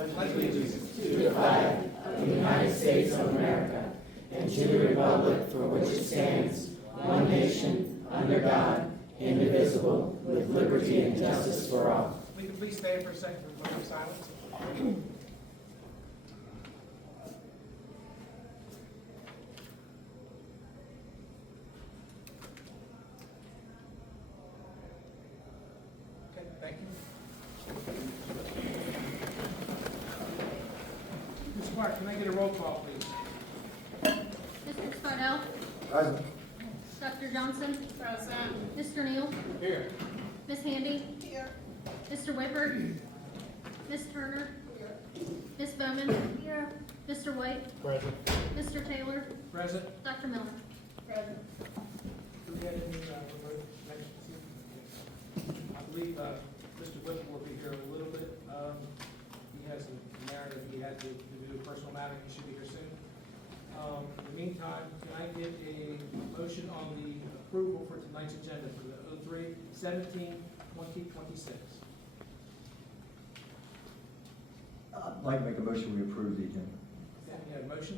allegiance to the flag of the United States of America and to the republic for which it stands, one nation, under God, indivisible, with liberty and justice for all. We can please stay for a second for a moment of silence. Okay, thank you. Ms. Clark, can I get a roll call, please? Mr. Scardell? Present. Dr. Johnson? Present. Mr. Neal? Here. Ms. Handy? Here. Mr. Whitford? Ms. Turner? Here. Ms. Bowman? Here. Mr. White? Present. Mr. Taylor? Present. Dr. Miller? Present. Do we have any remote connections? I believe Mr. Whitford will be here a little bit. He has a narrative he had to do a personal matter. He should be here soon. In the meantime, can I get a motion on the approval for tonight's agenda for the 03-17-2026? I'd like to make a motion, we approve the agenda. Okay, we have a motion.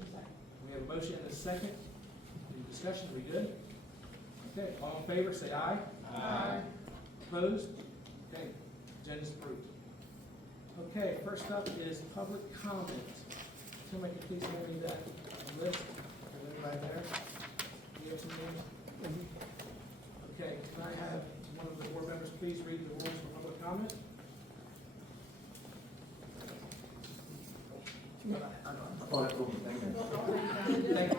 We have a motion and a second. Any discussion? Are we good? Okay, all in favor, say aye. Aye. Opposed? Okay, agenda's approved. Okay, first up is public comment. Somebody can please hand me that list. Is everybody there? You have some names? Okay, can I have one of the board members please read the rules for public comment? I thought I told you, thank you. Thank you.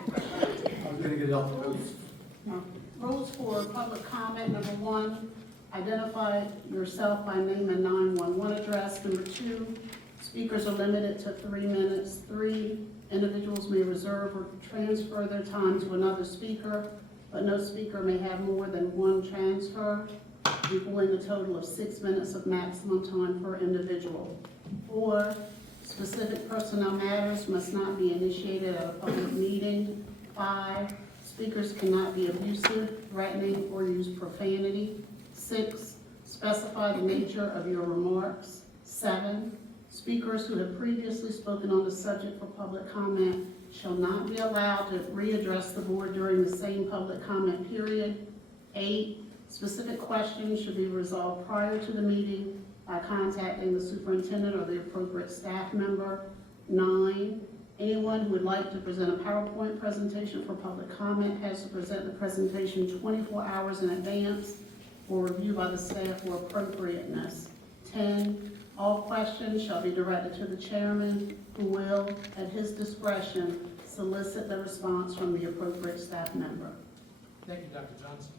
I was gonna get it off the notes. Rules for public comment. Number 1, identify yourself by name and 911 address. Number 2, speakers are limited to 3 minutes. 3, individuals may reserve or transfer their time to another speaker, but no speaker may have more than 1 transfer, equaling a total of 6 minutes of maximum time per individual. 4, specific personnel matters must not be initiated at a public meeting. 5, speakers cannot be abusive, threatening, or use profanity. 6, specify the nature of your remarks. 7, speakers who have previously spoken on the subject for public comment shall not be allowed to readdress the board during the same public comment period. 8, specific questions should be resolved prior to the meeting by contacting the superintendent or the appropriate staff member. 9, anyone who would like to present a PowerPoint presentation for public comment has to present the presentation 24 hours in advance for review by the staff for appropriateness. 10, all questions shall be directed to the chairman, who will, at his discretion, solicit the response from the appropriate staff member. Thank you, Dr. Johnson.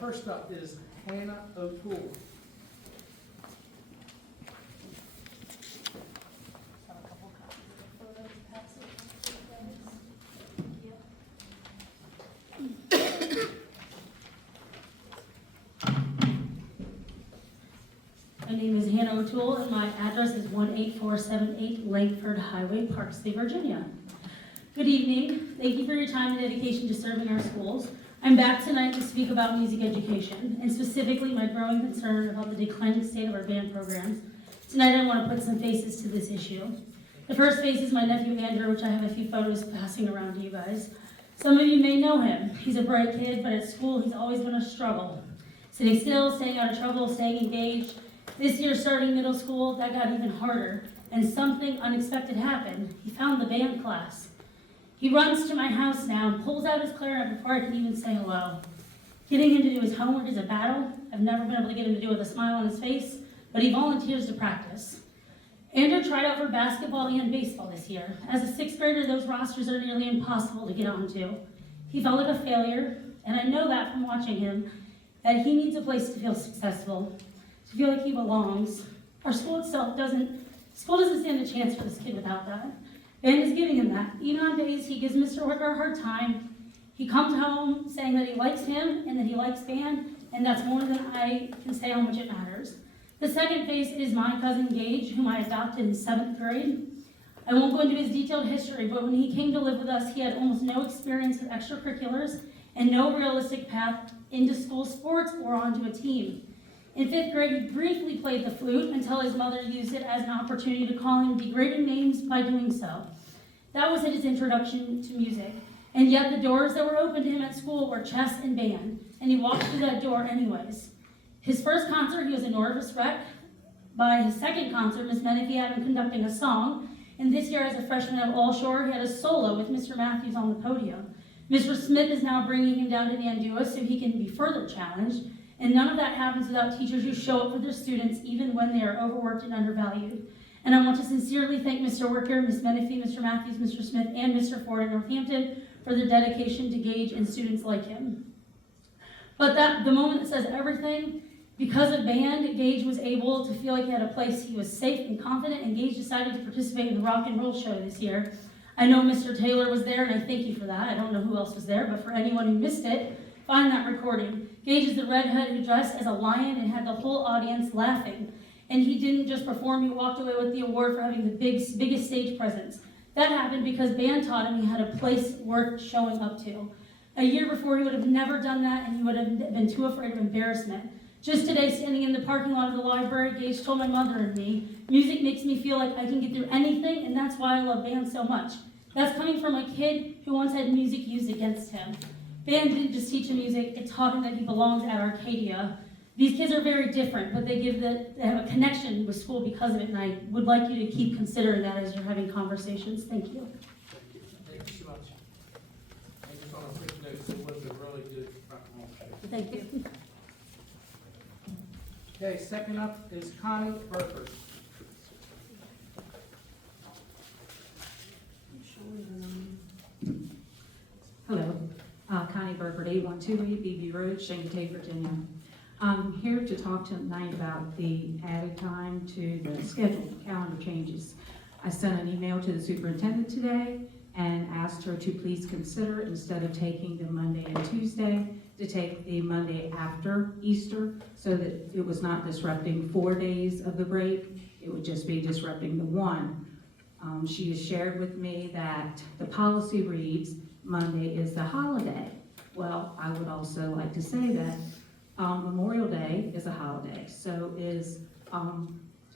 First up is Hannah O'Toole. My name is Hannah O'Toole, and my address is 18478 Langford Highway, Parksley, Virginia. Good evening. Thank you for your time and dedication to serving our schools. I'm back tonight to speak about music education, and specifically my growing concern about the declining state of our band programs. Tonight I want to put some faces to this issue. The first face is my nephew Andrew, which I have a few photos passing around to you guys. Some of you may know him. He's a bright kid, but at school he's always been a struggle. Sitting still, staying out of trouble, staying engaged. This year, starting middle school, that got even harder, and something unexpected happened. He found the band class. He runs to my house now and pulls out his clarinet before I can even say hello. Getting him to do his homework is a battle. I've never been able to get him to do it with a smile on his face, but he volunteers to practice. Andrew tried out for basketball and baseball this year. As a 6th grader, those rosters are nearly impossible to get onto. He felt like a failure, and I know that from watching him, that he needs a place to feel successful, to feel like he belongs. Our school itself doesn't stand a chance for this kid without that. Band is giving him that. Even on days he gives Mr. Wicker a hard time, he comes home saying that he likes him and that he likes band, and that's more than I can say how much it matters. The second face is my cousin Gage, whom I adopted in 7th grade. I won't go into his detailed history, but when he came to live with us, he had almost no experience with extracurriculars and no realistic path into school sports or onto a team. In 5th grade, he briefly played the flute until his mother used it as an opportunity to call him degrading names by doing so. That was his introduction to music. And yet the doors that were open to him at school were chess and band, and he walked through that door anyways. His first concert, he was a nervous wreck. By his second concert, Miss Menifee had him conducting a song, and this year as a freshman at All Shore, he had a solo with Mr. Matthews on the podium. Mr. Smith is now bringing him down to the Andua so he can be further challenged, and none of that happens without teachers who show up for their students even when they are overworked and undervalued. And I want to sincerely thank Mr. Wicker, Ms. Menifee, Mr. Matthews, Mr. Smith, and Mr. Ford at Northampton for their dedication to Gage and students like him. But the moment that says everything, because of band, Gage was able to feel like he had a place he was safe and confident, and Gage decided to participate in the rock and roll show this year. I know Mr. Taylor was there, and I thank you for that. I don't know who else was there, but for anyone who missed it, find that recording. Gage is the redhead who dressed as a lion and had the whole audience laughing. And he didn't just perform, he walked away with the award for having the biggest stage presence. That happened because band taught him he had a place worth showing up to. A year before, he would have never done that, and he would have been too afraid of embarrassment. Just today, standing in the parking lot of the library, Gage told my mother and me, music makes me feel like I can get through anything, and that's why I love band so much. That's coming from a kid who once had music used against him. Band didn't just teach him music, it taught him that he belongs at Arcadia. These kids are very different, but they have a connection with school because of it, and I would like you to keep considering that as you're having conversations. Thank you. Thank you so much. And just on a quick note, it was a really good rock and roll show. Thank you. Okay, second up is Connie Burford. Hello, Connie Burford, 8128 BB Road, Shanty, Virginia. I'm here to talk tonight about the added time to the schedule, calendar changes. I sent an email to the superintendent today and asked her to please consider, instead of taking the Monday and Tuesday, to take the Monday after Easter, so that it was not disrupting 4 days of the break, it would just be disrupting the one. She has shared with me that the policy reads Monday is the holiday. Well, I would also like to say that Memorial Day is a holiday, so is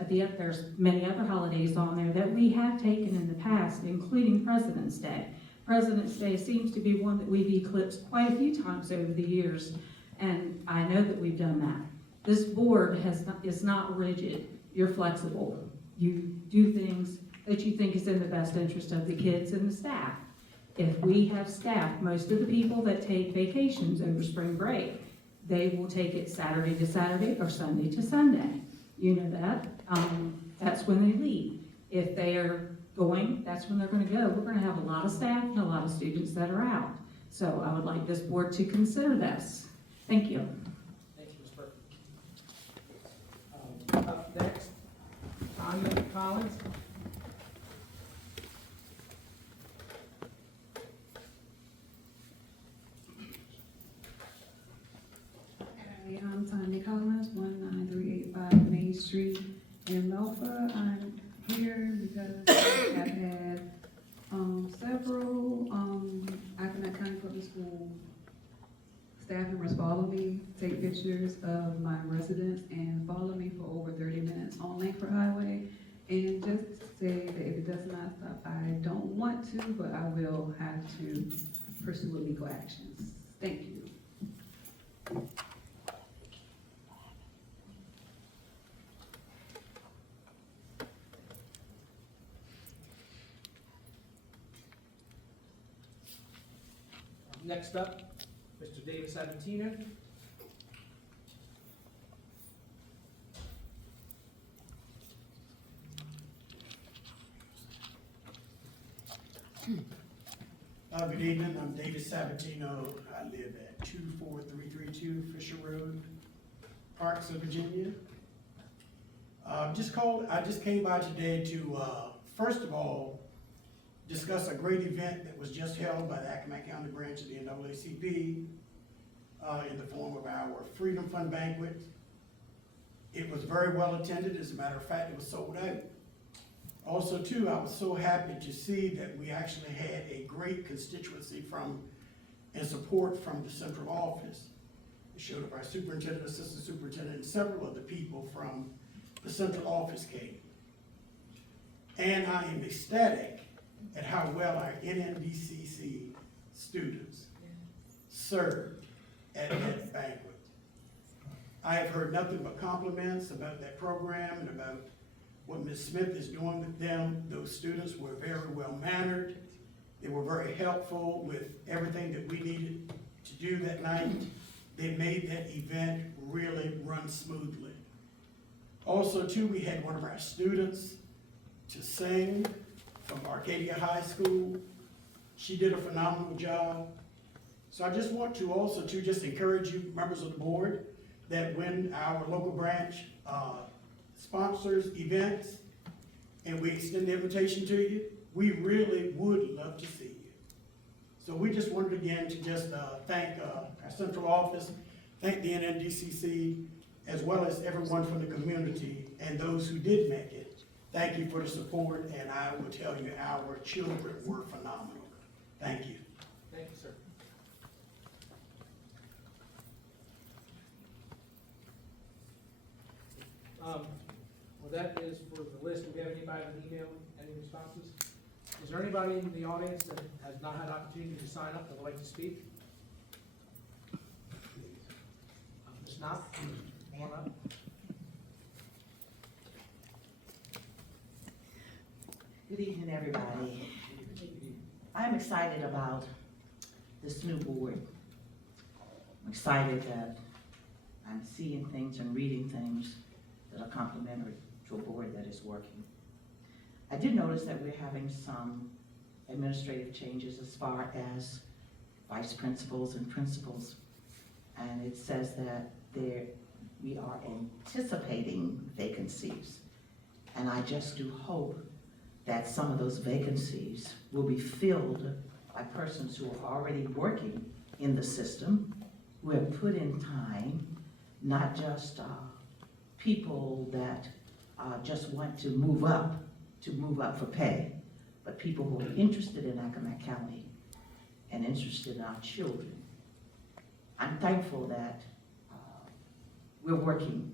there's many other holidays on there that we have taken in the past, including President's Day. President's Day seems to be one that we've eclipsed quite a few times over the years, and I know that we've done that. This board is not rigid. You're flexible. You do things that you think is in the best interest of the kids and the staff. If we have staff, most of the people that take vacations over spring break, they will take it Saturday to Saturday or Sunday to Sunday. You know that. That's when they leave. If they are going, that's when they're going to go. We're going to have a lot of staff and a lot of students that are out. So I would like this board to consider this. Thank you. Thank you, Ms. Burford. Up next, Tanya Collins. Hi, I'm Tanya Collins, 19385 Main Street in Melfa. I'm here because I have had several Accomack County Public School staff members follow me, take pictures of my residence, and follow me for over 30 minutes on Langford Highway. And just say that if it does not stop, I don't want to, but I will have to pursue legal actions. Thank you. Next up, Mr. David Sabatino. Good evening, I'm David Sabatino. I live at 24332 Fisher Road, Parksville, Virginia. I just came by today to, first of all, discuss a great event that was just held by the Accomack County branch of the NAACP in the form of our Freedom Fund banquet. It was very well attended. As a matter of fact, it was sold out. Also, too, I was so happy to see that we actually had a great constituency and support from the central office. It showed up our superintendent, assistant superintendent, and several of the people from the central office came. And I am ecstatic at how well our NNDCC students served at that banquet. I have heard nothing but compliments about that program and about what Ms. Smith is doing with them. Those students were very well mannered. They were very helpful with everything that we needed to do that night. They made that event really run smoothly. Also, too, we had one of our students to sing from Arcadia High School. She did a phenomenal job. So I just want to also to just encourage you, members of the board, that when our local branch sponsors events and we extend the invitation to you, we really would love to see you. So we just wanted again to just thank our central office, thank the NNDCC, as well as everyone from the community and those who did make it. Thank you for the support, and I will tell you, our children were phenomenal. Thank you. Thank you, sir. Well, that is for the list. Do we have anybody in the email, any responses? Is there anybody in the audience that has not had opportunity to sign up that would like to speak? If not, come on up. Good evening, everybody. I'm excited about this new board. I'm excited that I'm seeing things and reading things that are complementary to a board that is working. I did notice that we're having some administrative changes as far as vice principals and principals. And it says that we are anticipating vacancies. And I just do hope that some of those vacancies will be filled by persons who are already working in the system, who have put in time, not just people that just want to move up for pay, but people who are interested in Accomack County and interested in our children. I'm thankful that we're working,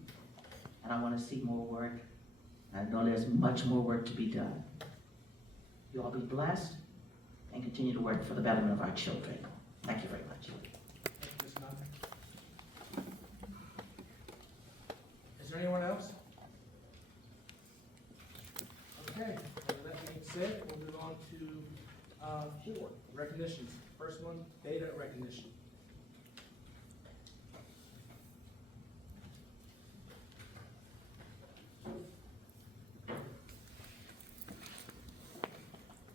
and I want to see more work. I know there's much more work to be done. You all be blessed and continue to work for the betterment of our children. Thank you very much. Thank you, Ms. Knox. Is there anyone else? Okay, with that being said, we'll move on to 4, recognitions. First one, data recognition.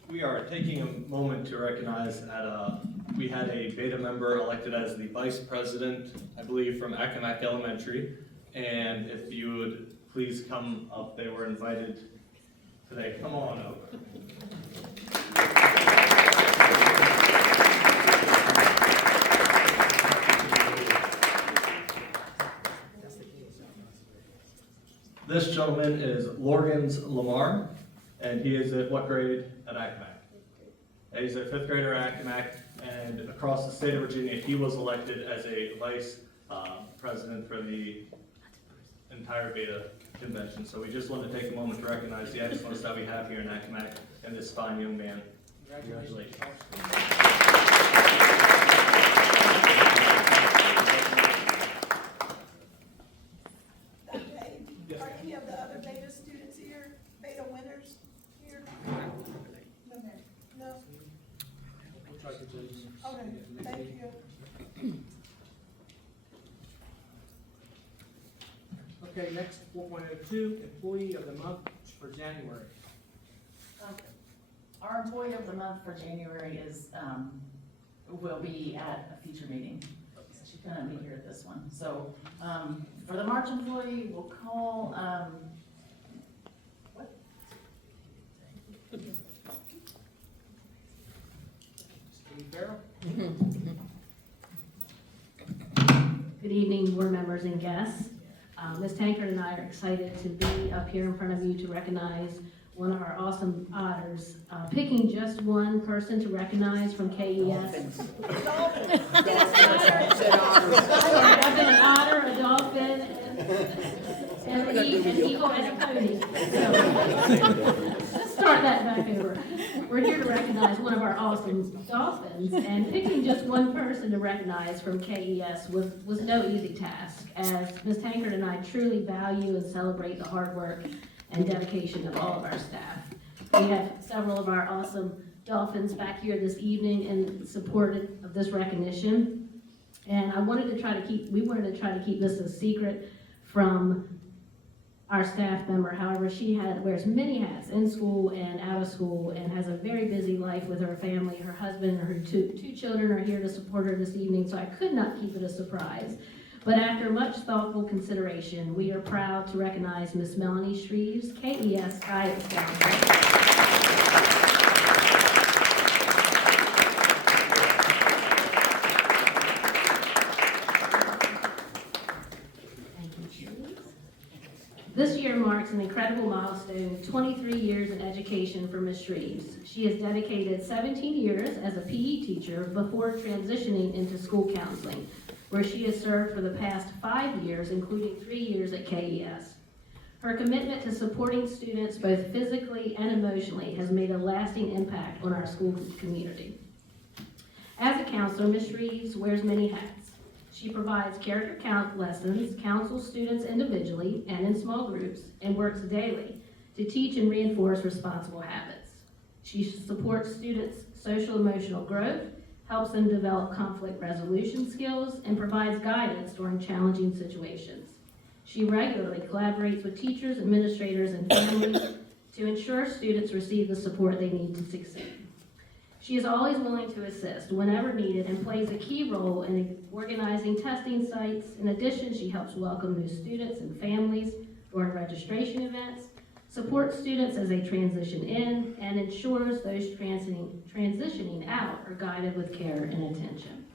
We are taking a moment to recognize that we had a beta member elected as the vice president, I believe, from Accomack Elementary. And if you would please come up, they were invited today. Come on over. This gentleman is Lorgans Lamar, and he is at what grade at Accomack? He's a 5th grader at Accomack, and across the state of Virginia, he was elected as a vice president for the entire beta convention. So we just want to take a moment to recognize the excellence that we have here in Accomack and this fine young man. Congratulations. Are any of the other beta students here, beta winners here? No? We'll try to do this. Okay, thank you. Okay, next, 4.02, employee of the month for January. Our employee of the month for January is, will be at a future meeting. She couldn't be here at this one. So, for the March employee, we'll call, what? Steve Farrell? Good evening, board members and guests. Ms. Tankard and I are excited to be up here in front of you to recognize one of our awesome otters, picking just one person to recognize from KES. I've been an otter, a dolphin, and an eagle and a pony. So, let's start that back over. We're here to recognize one of our awesome dolphins, and picking just one person to recognize from KES was no easy task, as Ms. Tankard and I truly value and celebrate the hard work and dedication of all of our staff. We have several of our awesome dolphins back here this evening in support of this recognition. And we wanted to try to keep this a secret from our staff member. However, she wears many hats in school and out of school and has a very busy life with her family. Her husband and her two children are here to support her this evening, so I could not keep it a surprise. But after much thoughtful consideration, we are proud to recognize Miss Melanie Shreves, KES Guidance Counselor. This year marks an incredible milestone, 23 years in education for Ms. Shreves. She has dedicated 17 years as a PE teacher before transitioning into school counseling, where she has served for the past 5 years, including 3 years at KES. Her commitment to supporting students both physically and emotionally has made a lasting impact on our school community. As a counselor, Ms. Shreves wears many hats. She provides character lessons, counsels students individually and in small groups, and works daily to teach and reinforce responsible habits. She supports students' social-emotional growth, helps them develop conflict resolution skills, and provides guidance during challenging situations. She regularly collaborates with teachers, administrators, and families to ensure students receive the support they need to succeed. She is always willing to assist whenever needed and plays a key role in organizing testing sites. In addition, she helps welcome new students and families during registration events, supports students as they transition in, and ensures those transitioning out are guided with care and attention.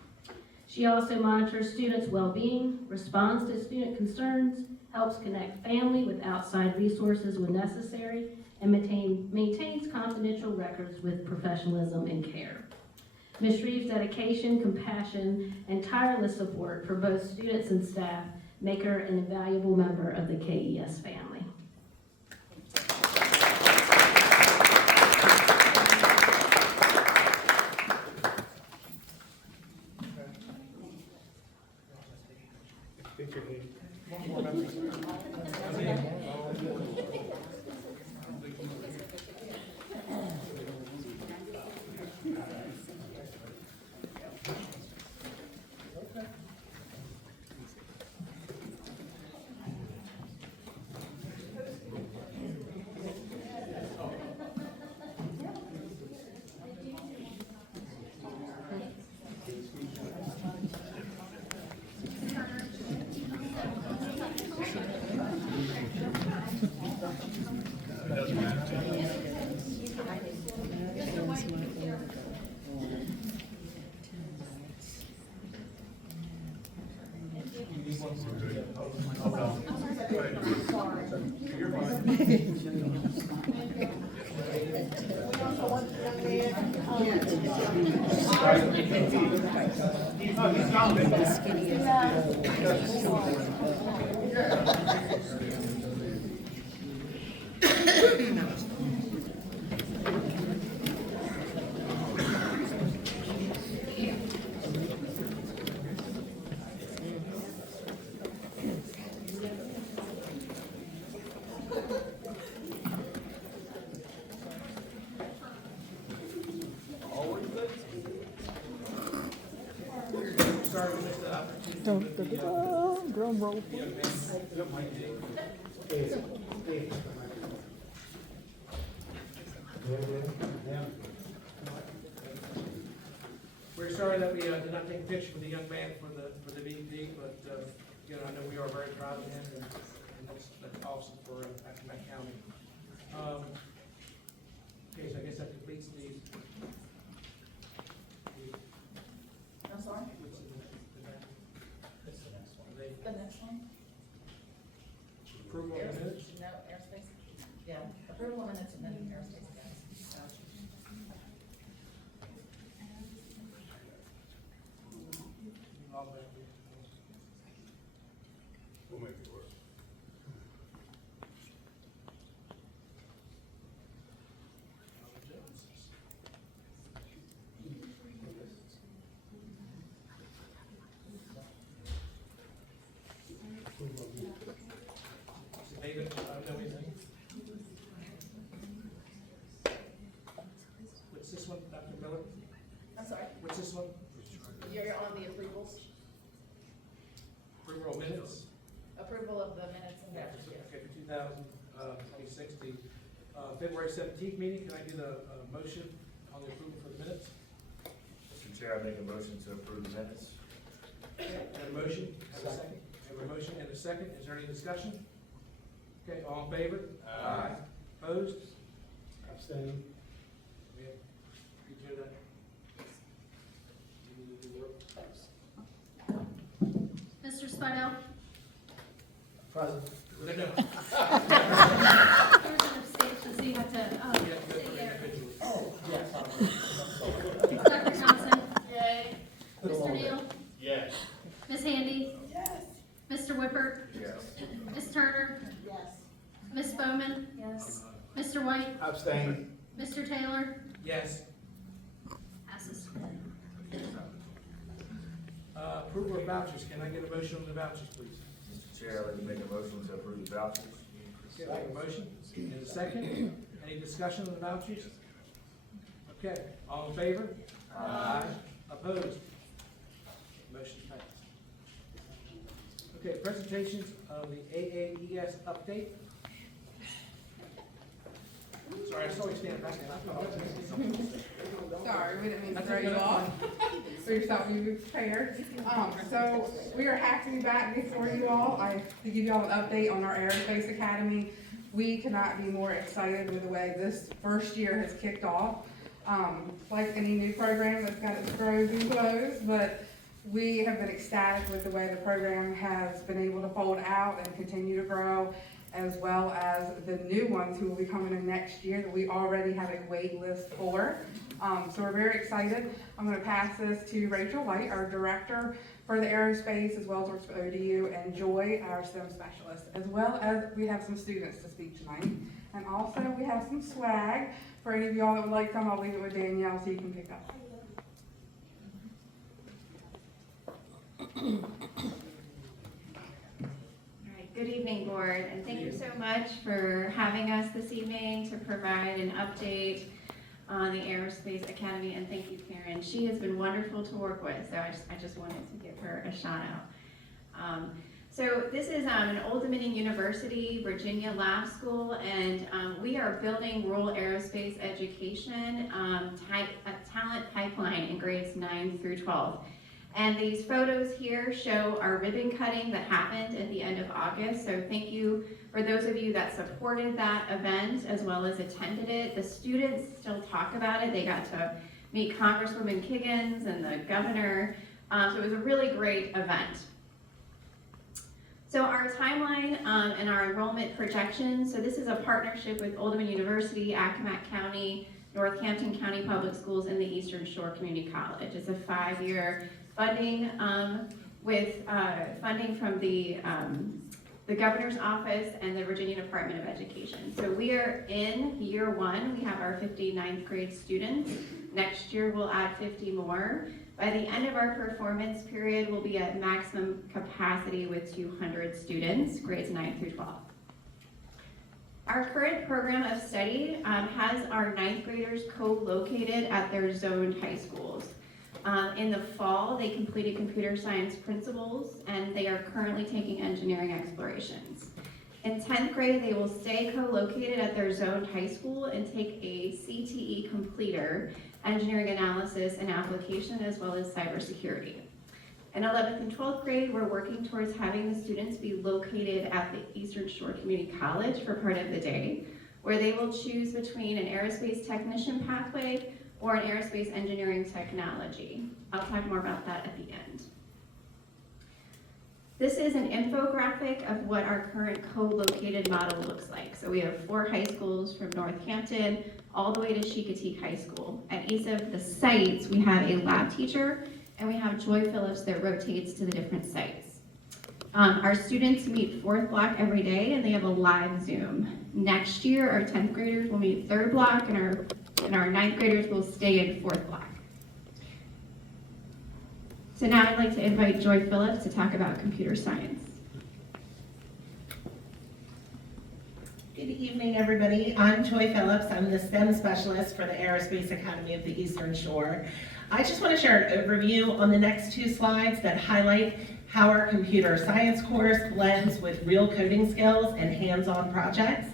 She also monitors students' well-being, responds to student concerns, helps connect family with outside resources when necessary, and maintains confidential records with professionalism and care. Ms. Shreves' dedication, compassion, and tireless support for both students and staff make her an invaluable member of the KES family. Drum roll. We're sorry that we did not take a picture with the young man for the VP, but again, I know we are very proud of him, and that's awesome for Accomack County. Okay, so I guess that completes the. I'm sorry? That's the next one. The next one? Approval of the minutes? No, airspace? Yeah, approval of minutes and then aerospace guys. We'll make it work. David, know anything? What's this one, Dr. Miller? I'm sorry, What's this one? you're on the approvals, Approval of minutes? approval of the minutes and Yeah, vouchers, yes. okay, for 2026, the February 17th meeting, can I get a motion on the approval for the minutes? Mr. Chair, I make a motion to approve the minutes. Have a motion, have a second. Have a motion and a second, is there any discussion? Okay, all in favor? Aye. Opposed? Abstain. We have, you do that? You need to do work? Mr. Spidell? Present. No. There's an abstention, so you have to, We have to go sit for there. individuals. Oh, yes. Dr. Johnson? Yay. Mr. Neal? Yes. Ms. Handy? Yes. Mr. Whipper? Yes. Ms. Turner? Yes. Ms. Bowman? Yes. Mr. White? Abstain. Mr. Taylor? Yes. Passes. Approval of vouchers, can I get a motion on the vouchers, please? Mr. Chair, I'd like to make a motion to approve the vouchers. Okay, I have a motion, and a second, any discussion on the vouchers? Okay, all in favor? Aye. Opposed? Motion passed. Okay, presentations of the AAES update. Sorry, I saw you stand back there. I thought I was missing something. Sorry, we didn't mean to That's throw okay, you that's off. So you're something you prepared. So we are happy to be back before you all. To give you all an update on our Aerospace Academy. We cannot be more excited with the way this first year has kicked off. Like any new program, it's got its pros and blows, but we have been ecstatic with the way the program has been able to fold out and continue to grow, as well as the new ones who will be coming in next year that we already have a wait list for. So we're very excited. I'm going to pass this to Rachel White, our director for the aerospace, as well as our ODU, and Joy, our STEM specialist, as well as we have some students to speak tonight. And also we have some swag for any of y'all that would like some. I'll leave it with Danielle so you can pick up. Good evening, board, and thank you so much for having us this evening to provide an update on the Aerospace Academy, and thank you, Karen. She has been wonderful to work with, so I just wanted to give her a shout out. So this is an Old Dominion University, Virginia lab school, and we are building rural aerospace education a talent pipeline in grades 9 through 12. And these photos here show our ribbon cutting that happened at the end of August. So thank you for those of you that supported that event as well as attended it. The students still talk about it. They got to meet Congresswoman Kiggins and the governor. So it was a really great event. So our timeline and our enrollment projections. So this is a partnership with Old Dominion University, Accomack County, Northampton County Public Schools, and the Eastern Shore Community College. It's a 5-year funding with funding from the governor's office and the Virginia Department of Education. So we are in year 1. We have our 59th grade students. Next year we'll add 50 more. By the end of our performance period, we'll be at maximum capacity with 200 students, grades 9 through 12. Our current program of study has our 9th graders co-located at their zoned high schools. In the fall, they completed computer science principles, and they are currently taking engineering explorations. In 10th grade, they will stay co-located at their zoned high school and take a CTE completer, engineering analysis and application, as well as cybersecurity. In 11th and 12th grade, we're working towards having the students be located at the Eastern Shore Community College for part of the day, where they will choose between an aerospace technician pathway or an aerospace engineering technology. I'll talk more about that at the end. This is an infographic of what our current co-located model looks like. So we have 4 high schools from Northampton all the way to Chincoteague High School. At each of the sites, we have a lab teacher, and we have Joy Phillips that rotates to the different sites. Our students meet 4th block every day, and they have a live Zoom. Next year, our 10th graders will meet 3rd block, and our 9th graders will stay in 4th block. So now I'd like to invite Joy Phillips to talk about computer science. Good evening, everybody. I'm Joy Phillips. I'm the STEM specialist for the Aerospace Academy of the Eastern Shore. I just want to share an overview on the next 2 slides that highlight how our computer science course blends with real coding skills and hands-on projects.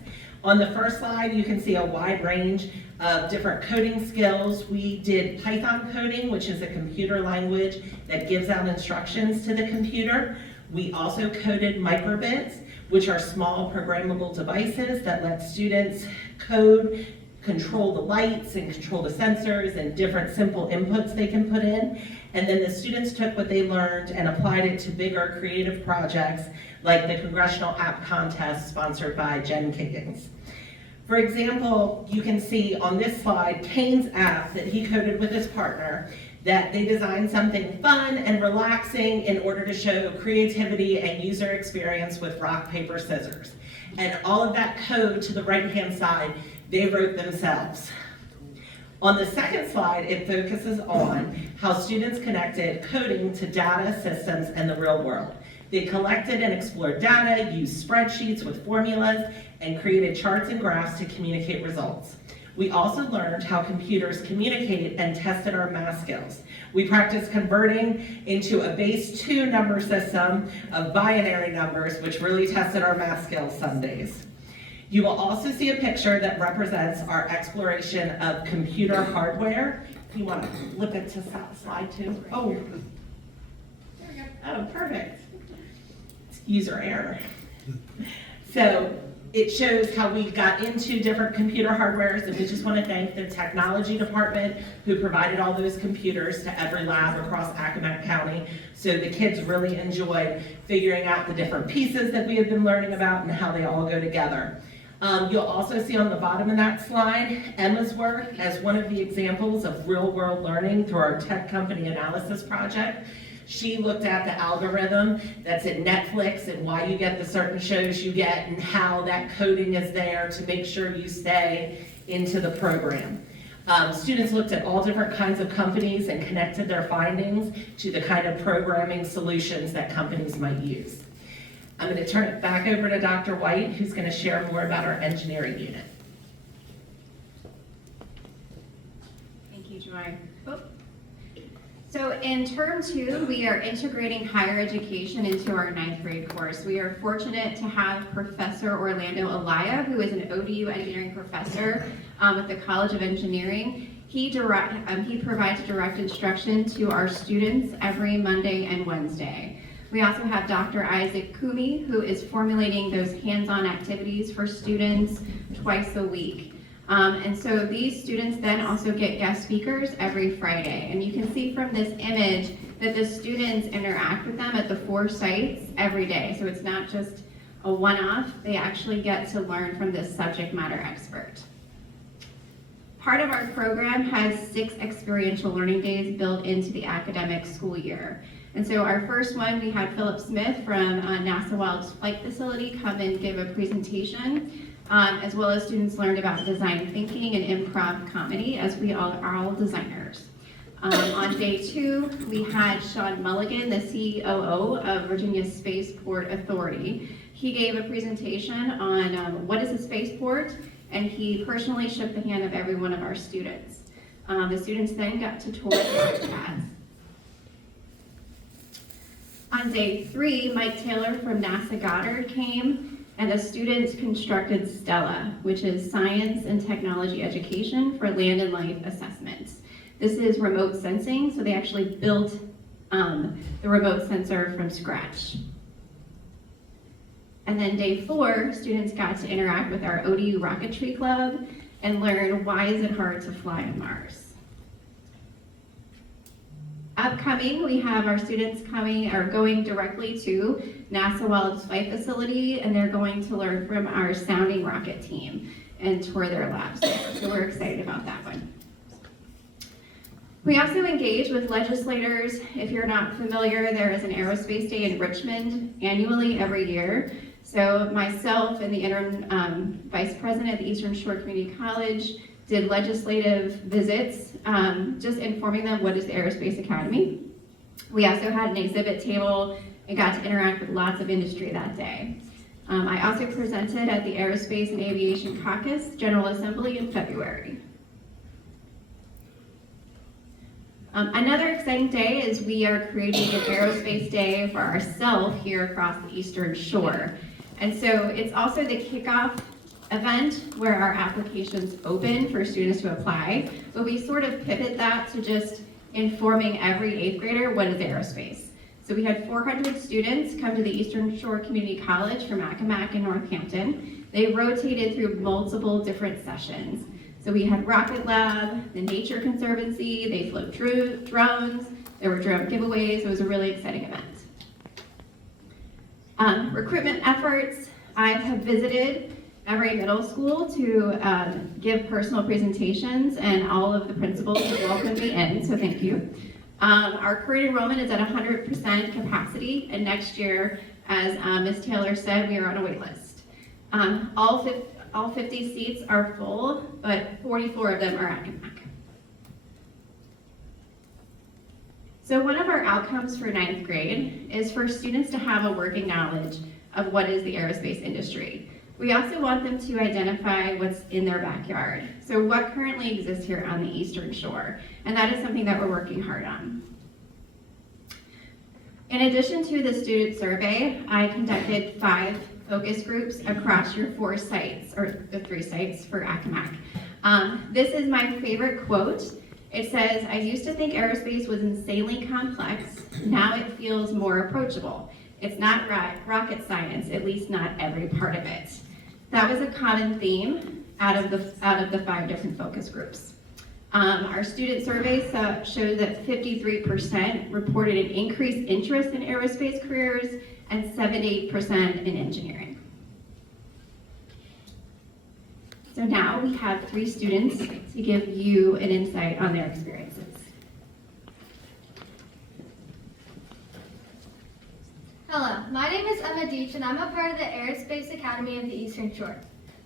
On the first slide, you can see a wide range of different coding skills. We did Python coding, which is a computer language that gives out instructions to the computer. We also coded microbits, which are small programmable devices that let students code, control the lights and control the sensors and different simple inputs they can put in. And then the students took what they learned and applied it to bigger creative projects like the Congressional App Contest sponsored by Jen Kiggins. For example, you can see on this slide Kane's app that he coded with his partner, that they designed something fun and relaxing in order to show creativity and user experience with rock, paper, scissors. And all of that code to the right-hand side, they wrote themselves. On the second slide, it focuses on how students connected coding to data, systems, and the real world. They collected and explored data, used spreadsheets with formulas, and created charts and graphs to communicate results. We also learned how computers communicate and tested our math skills. We practiced converting into a base 2 number system of binary numbers, which really tested our math skills some days. You will also see a picture that represents our exploration of computer hardware. If you want to flip it to slide 2. Oh, There we go. oh, perfect. It's user error. So it shows how we got into different computer hardwares, and we just want to thank the technology department who provided all those computers to every lab across Accomack County. So the kids really enjoyed figuring out the different pieces that we have been learning about and how they all go together. You'll also see on the bottom of that slide Emma's work as one of the examples of real-world learning through our tech company analysis project. She looked at the algorithm that's in Netflix and why you get the certain shows you get and how that coding is there to make sure you stay into the program. Students looked at all different kinds of companies and connected their findings to the kind of programming solutions that companies might use. I'm going to turn it back over to Dr. White, who's going to share more about our engineering unit. Thank you, Joy. So in term 2, we are integrating higher education into our 9th grade course. We are fortunate to have Professor Orlando Alaya, who is an ODU engineering professor with the College of Engineering. He provides direct instruction to our students every Monday and Wednesday. We also have Dr. Isaac Kumi, who is formulating those hands-on activities for students twice a week. And so these students then also get guest speakers every Friday. And you can see from this image that the students interact with them at the 4 sites every day. So it's not just a one-off, they actually get to learn from this subject matter expert. Part of our program has 6 experiential learning days built into the academic school year. And so our first one, we had Philip Smith from NASA Wild's Flight Facility come and give a presentation, as well as students learned about design thinking and improv comedy, as we all are all designers. On day 2, we had Sean Mulligan, the COO of Virginia Spaceport Authority. He gave a presentation on what is a spaceport, and he personally shook the hand of every one of our students. The students then got to tour the pads. On day 3, Mike Taylor from NASA Goddard came, and the students constructed Stella, which is science and technology education for land and life assessments. This is remote sensing, so they actually built the remote sensor from scratch. And then day 4, students got to interact with our ODU Rocketry Club and learn why is it hard to fly on Mars. Upcoming, we have our students coming or going directly to NASA Wallops Flight Facility, and they're going to learn from our sounding rocket team and tour their labs there. So we're excited about that one. We also engage with legislators. If you're not familiar, there is an Aerospace Day in Richmond annually every year. So myself and the interim vice president at the Eastern Shore Community College did legislative visits, just informing them what is the Aerospace Academy. We also had an exhibit table and got to interact with lots of industry that day. I also presented at the Aerospace and Aviation Caucus General Assembly in February. Another exciting day is we are creating an Aerospace Day for ourselves here across the Eastern Shore. And so it's also the kickoff event where our applications open for students to apply, but we sort of pivot that to just informing every 8th grader what is aerospace. So we had 400 students come to the Eastern Shore Community College from Accomack and Northampton. They rotated through multiple different sessions. So we had Rocket Lab, the Nature Conservancy, they flew drones, there were drone giveaways. It was a really exciting event. Recruitment efforts, I have visited every middle school to give personal presentations, and all of the principals have welcomed me in, so thank you. Our current enrollment is at 100% capacity, and next year, as Ms. Taylor said, we are on a wait list. All 50 seats are full, but 44 of them are academic. So one of our outcomes for 9th grade is for students to have a working knowledge of what is the aerospace industry. We also want them to identify what's in their backyard. So what currently exists here on the Eastern Shore, and that is something that we're working hard on. In addition to the student survey, I conducted 5 focus groups across your 4 sites, or the 3 sites for Accomack. This is my favorite quote. It says, "I used to think aerospace was insanely complex. Now it feels more approachable. It's not rocket science, at least not every part of it." That was a common theme out of the 5 different focus groups. Our student survey showed that 53% reported an increased interest in aerospace careers and 78% in engineering. So now we have 3 students to give you an insight on their experiences. Hello, my name is Emma Deach, and I'm a part of the Aerospace Academy of the Eastern Shore.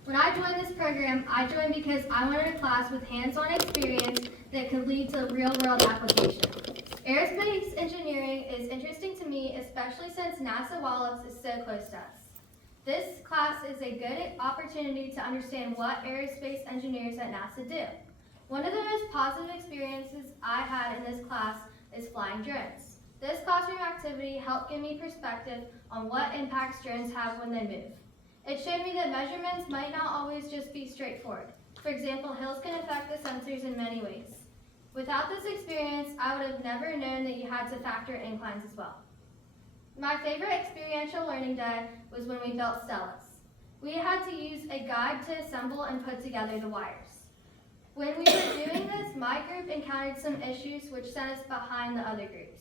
When I joined this program, I joined because I wanted a class with hands-on experience that could lead to real-world application. Aerospace engineering is interesting to me, especially since NASA Wallops is so close to us. This class is a good opportunity to understand what aerospace engineers at NASA do. One of the most positive experiences I had in this class is flying drones. This classroom activity helped give me perspective on what impacts drones have when they move. It showed me that measurements might not always just be straightforward. For example, hills can affect the sensors in many ways. Without this experience, I would have never known that you had to factor inclines as well. My favorite experiential learning day was when we built Stellas. We had to use a guide to assemble and put together the wires. When we were doing this, my group encountered some issues which sent us behind the other groups.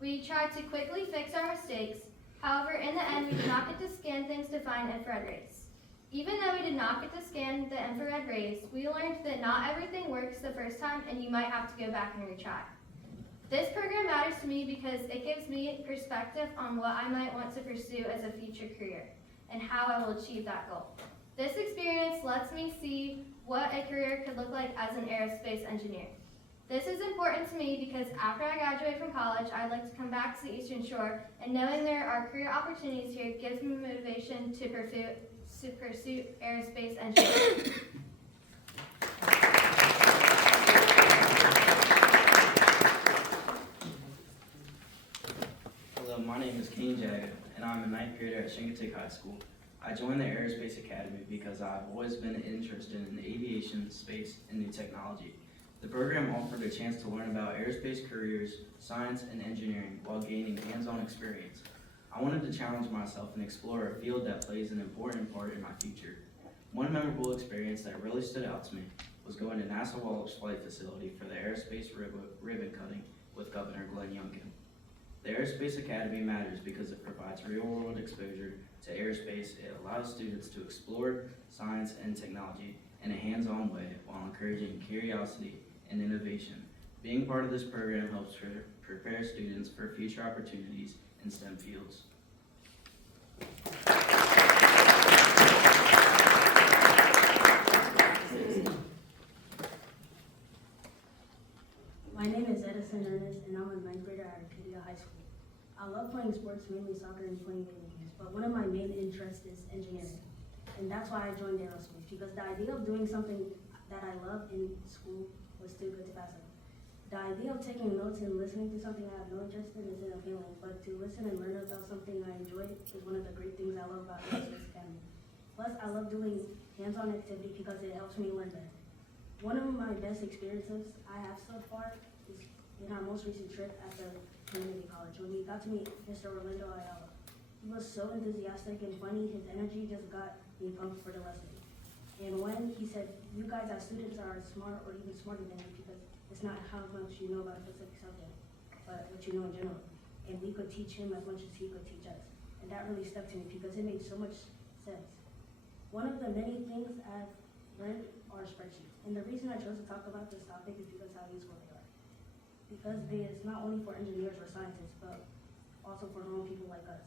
We tried to quickly fix our mistakes. However, in the end, we did not get to scan things to find infrared rays. Even though we did not get to scan the infrared rays, we learned that not everything works the first time and you might have to go back and retry. This program matters to me because it gives me perspective on what I might want to pursue as a future career and how I will achieve that goal. This experience lets me see what a career could look like as an aerospace engineer. This is important to me because after I graduate from college, I'd like to come back to the Eastern Shore, and knowing there are career opportunities here gives me motivation to pursue aerospace engineering. Hello, my name is Kane Jagged, and I'm a 9th grader at Shingatig High School. I joined the Aerospace Academy because I've always been interested in aviation, space, and new technology. The program offered a chance to learn about aerospace careers, science, and engineering while gaining hands-on experience. I wanted to challenge myself and explore a field that plays an important part in my future. One memorable experience that really stood out to me was going to NASA Wallops Flight Facility for the aerospace ribbon cutting with Governor Glenn Youngkin. The Aerospace Academy matters because it provides real-world exposure to aerospace. It allows students to explore science and technology in a hands-on way while encouraging curiosity and innovation. Being part of this program helps prepare students for future opportunities in STEM fields. My name is Edison Ernest, and I'm a ninth grader at Arcadia High School. I love playing sports, mainly soccer and playing video games, but one of my main interests is engineering. And that's why I joined aerospace, because the idea of doing something that I love in school was too good to pass up. The idea of taking notes and listening to something I have no interest in isn't appealing, but to listen and learn about something I enjoy is one of the great things I love about Aerospace Academy. Plus, I love doing hands-on activity because it helps me learn better. One of my best experiences I have so far is in our most recent trip at the community college when we got to meet Mr. Orlando Ayala. He was so enthusiastic and funny, his energy just got me pumped for the lesson. And when he said, you guys as students are smart or even smarter than me because it's not how much you know about a specific subject, but what you know in general. And we could teach him as much as he could teach us. And that really stuck to me because it made so much sense. One of the many things I've learned are spreadsheets. And the reason I chose to talk about this topic is because how useful they are. Because it's not only for engineers or scientists, but also for normal people like us.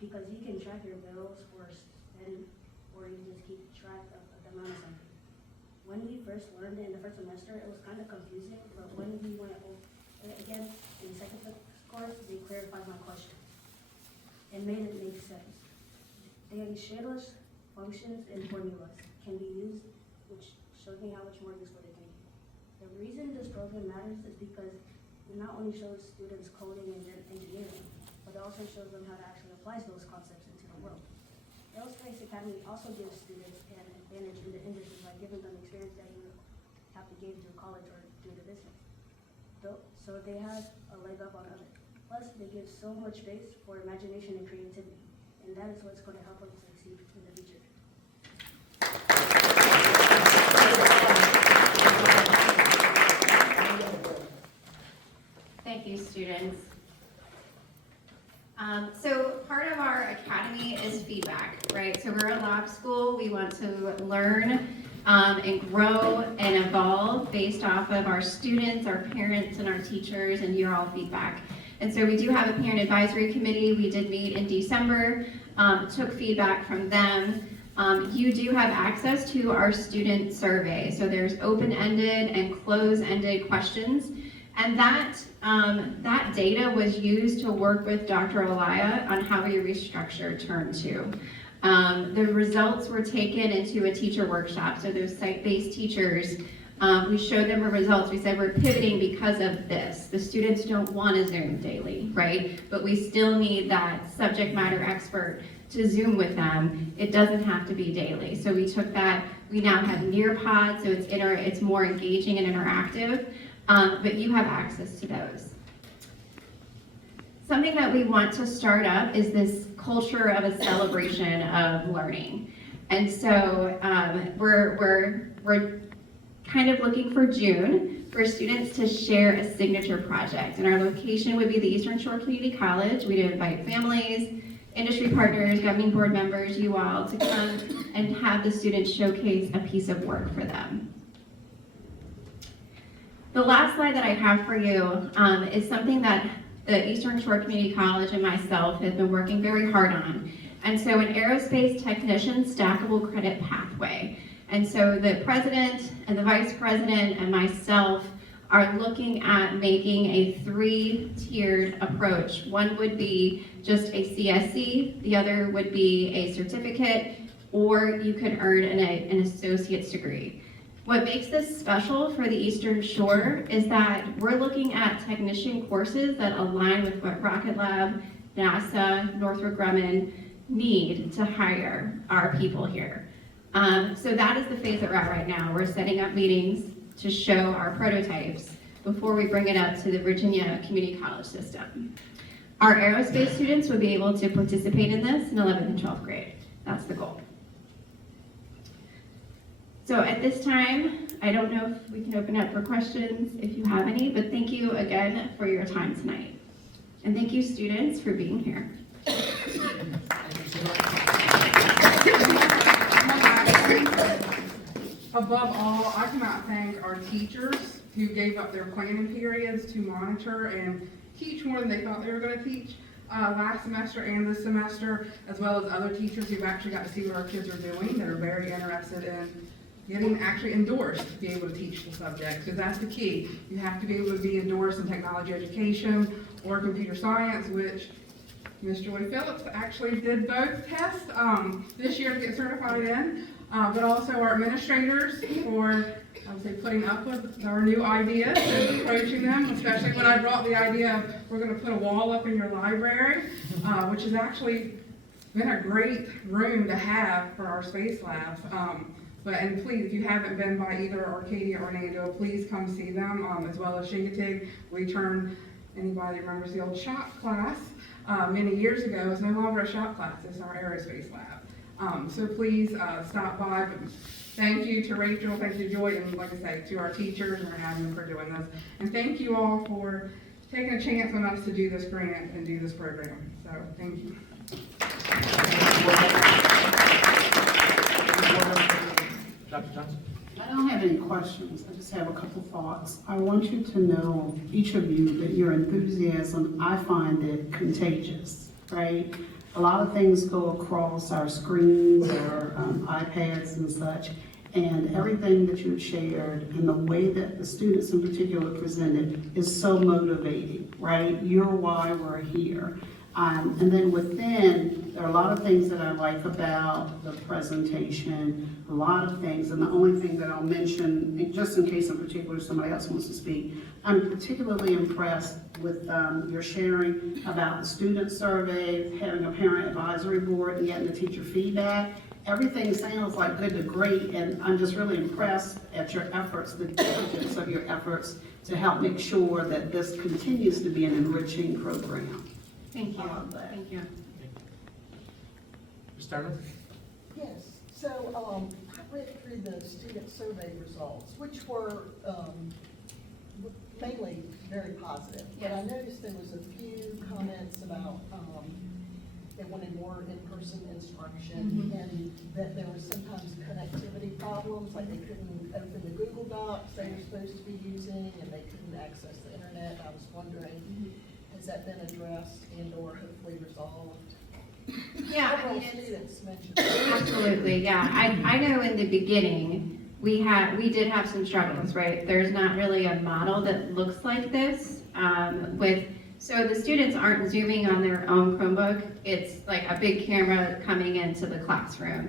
Because you can track your bills or spend, or you just keep track of the amount of something. When we first learned it in the first semester, it was kind of confusing, but when we went over it again in the second course, they clarified my question and made it make sense. They showed us functions and formulas can be used, which showed me how much more useful they can be. The reason this program matters is because it not only shows students coding and engineering, but it also shows them how to actually apply those concepts into the world. Aerospace Academy also gives students an advantage in the industry by giving them experience that you would have to gain through college or through the business. So they have a leg up on others. Plus, they give so much space for imagination and creativity, and that is what's going to help us succeed in the future. Thank you, students. So part of our academy is feedback, right? So we're a lab school. We want to learn and grow and evolve based off of our students, our parents, and our teachers, and your all feedback. And so we do have a parent advisory committee. We did meet in December, took feedback from them. You do have access to our student survey. So there's open-ended and close-ended questions. And that data was used to work with Dr. Olaya on how we restructure Term 2. The results were taken into a teacher workshop. So those site-based teachers, we showed them the results. We said we're pivoting because of this. The students don't want to Zoom daily, right? But we still need that subject matter expert to Zoom with them. It doesn't have to be daily. So we took that. We now have Nearpod, so it's more engaging and interactive. But you have access to those. Something that we want to start up is this culture of a celebration of learning. And so we're kind of looking for June for students to share a signature project. And our location would be the Eastern Shore Community College. We'd invite families, industry partners, governing board members, you all, to come and have the students showcase a piece of work for them. The last slide that I have for you is something that the Eastern Shore Community College and myself have been working very hard on. And so an aerospace technician stackable credit pathway. And so the president and the vice president and myself are looking at making a 3-tiered approach. One would be just a CSC, the other would be a certificate, or you could earn an associate's degree. What makes this special for the Eastern Shore is that we're looking at technician courses that align with what Rocket Lab, NASA, Northrop Grumman need to hire our people here. So that is the phase that we're at right now. We're setting up meetings to show our prototypes before we bring it up to the Virginia Community College system. Our aerospace students would be able to participate in this in 11th and 12th grade. That's the goal. So at this time, I don't know if we can open up for questions if you have any, but thank you again for your time tonight. And thank you, students, for being here. Above all, I cannot thank our teachers who gave up their planning periods to monitor and teach more than they thought they were going to teach last semester and this semester, as well as other teachers who've actually got to see what our kids are doing that are very interested in getting actually endorsed to be able to teach the subject, because that's the key. You have to be able to be endorsed in technology education or computer science, which Ms. Joy Phillips actually did both tests this year to get certified in, but also our administrators for, I would say, putting up with our new ideas and approaching them, especially when I brought the idea of we're going to put a wall up in your library, which has actually been a great room to have for our space labs. And please, if you haven't been by either Arcadia or Orlando, please come see them, as well as Chincoteague. We turned, anybody remembers the old shop class many years ago, it's no longer a shop class, it's our aerospace lab. So please stop by. But thank you to Rachel, thank you to Joy, and like I say, to our teachers and our admin for doing this. And thank you all for taking a chance on us to do this grant and do this program. So thank you. Dr. Johnson? I don't have any questions, I just have a couple thoughts. I want you to know, each of you, that your enthusiasm, I find it contagious, right? A lot of things go across our screens, our iPads and such, and everything that you've shared and the way that the students in particular presented is so motivating, right? You're why we're here. And then within, there are a lot of things that I like about the presentation, a lot of things, and the only thing that I'll mention, just in case in particular somebody else wants to speak, I'm particularly impressed with your sharing about the student survey, having a parent advisory board, and getting the teacher feedback. Everything sounds like good to great, and I'm just really impressed at your efforts, the diligence of your efforts to help make sure that this continues to be an enriching program. Thank you. Thank you. Ms. Turner? Yes, so, I read through the student survey results, which were, mainly very positive. But I noticed there was a few comments about, they wanted more in-person instruction, and that there was sometimes connectivity problems, like they couldn't open the Google Docs they were supposed to be using, and they couldn't access the internet. I was wondering, has that been addressed and or hopefully resolved? Yeah, Several students mentioned that. absolutely, yeah. I know in the beginning, we did have some struggles, right? There's not really a model that looks like this so the students aren't Zooming on their own Chromebook. It's like a big camera coming into the classroom.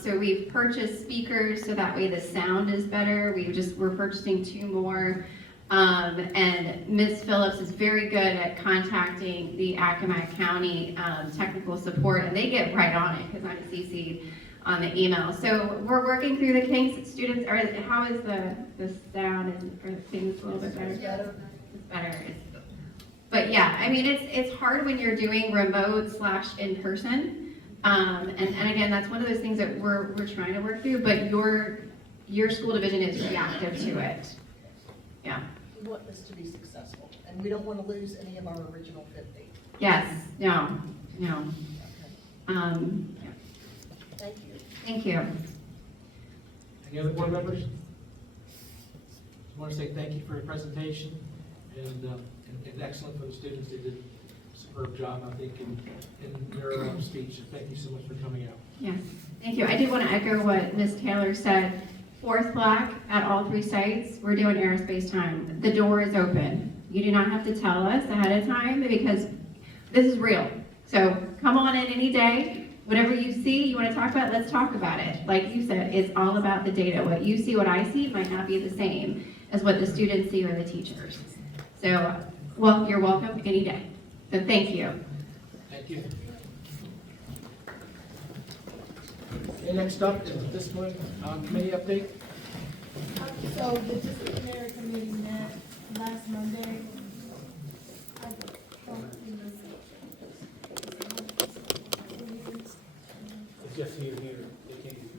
So we've purchased speakers so that way the sound is better. We're purchasing 2 more. And Ms. Phillips is very good at contacting the Accomack County technical support, and they get right on it because I'm CC'd on the email. So we're working through the kinks. Students are, how is the sound? Are things a little bit better? It's better. But yeah, I mean, it's hard when you're doing remote / in person. And again, that's one of those things that we're trying to work through, but your school division is reactive to it. Yeah. We want this to be successful, and we don't want to lose any of our original 50. Yes, no. Okay. Yeah. Thank you. Thank you. Any other board members? Just want to say thank you for your presentation, and excellent for the students. They did a superb job, I think, in your speech. Thank you so much for coming out. Yes, thank you. I did want to echo what Ms. Taylor said. 4th block at all 3 sites, we're doing aerospace time. The door is open. You do not have to tell us ahead of time because this is real. So come on in any day. Whatever you see, you want to talk about, let's talk about it. Like you said, it's all about the data. What you see, what I see might not be the same as what the students see or the teachers. So, well, you're welcome any day. So thank you. Thank you. Okay, next up is at this point, committee update. So the disciplinary committee met last Monday. It's just you here. They can't.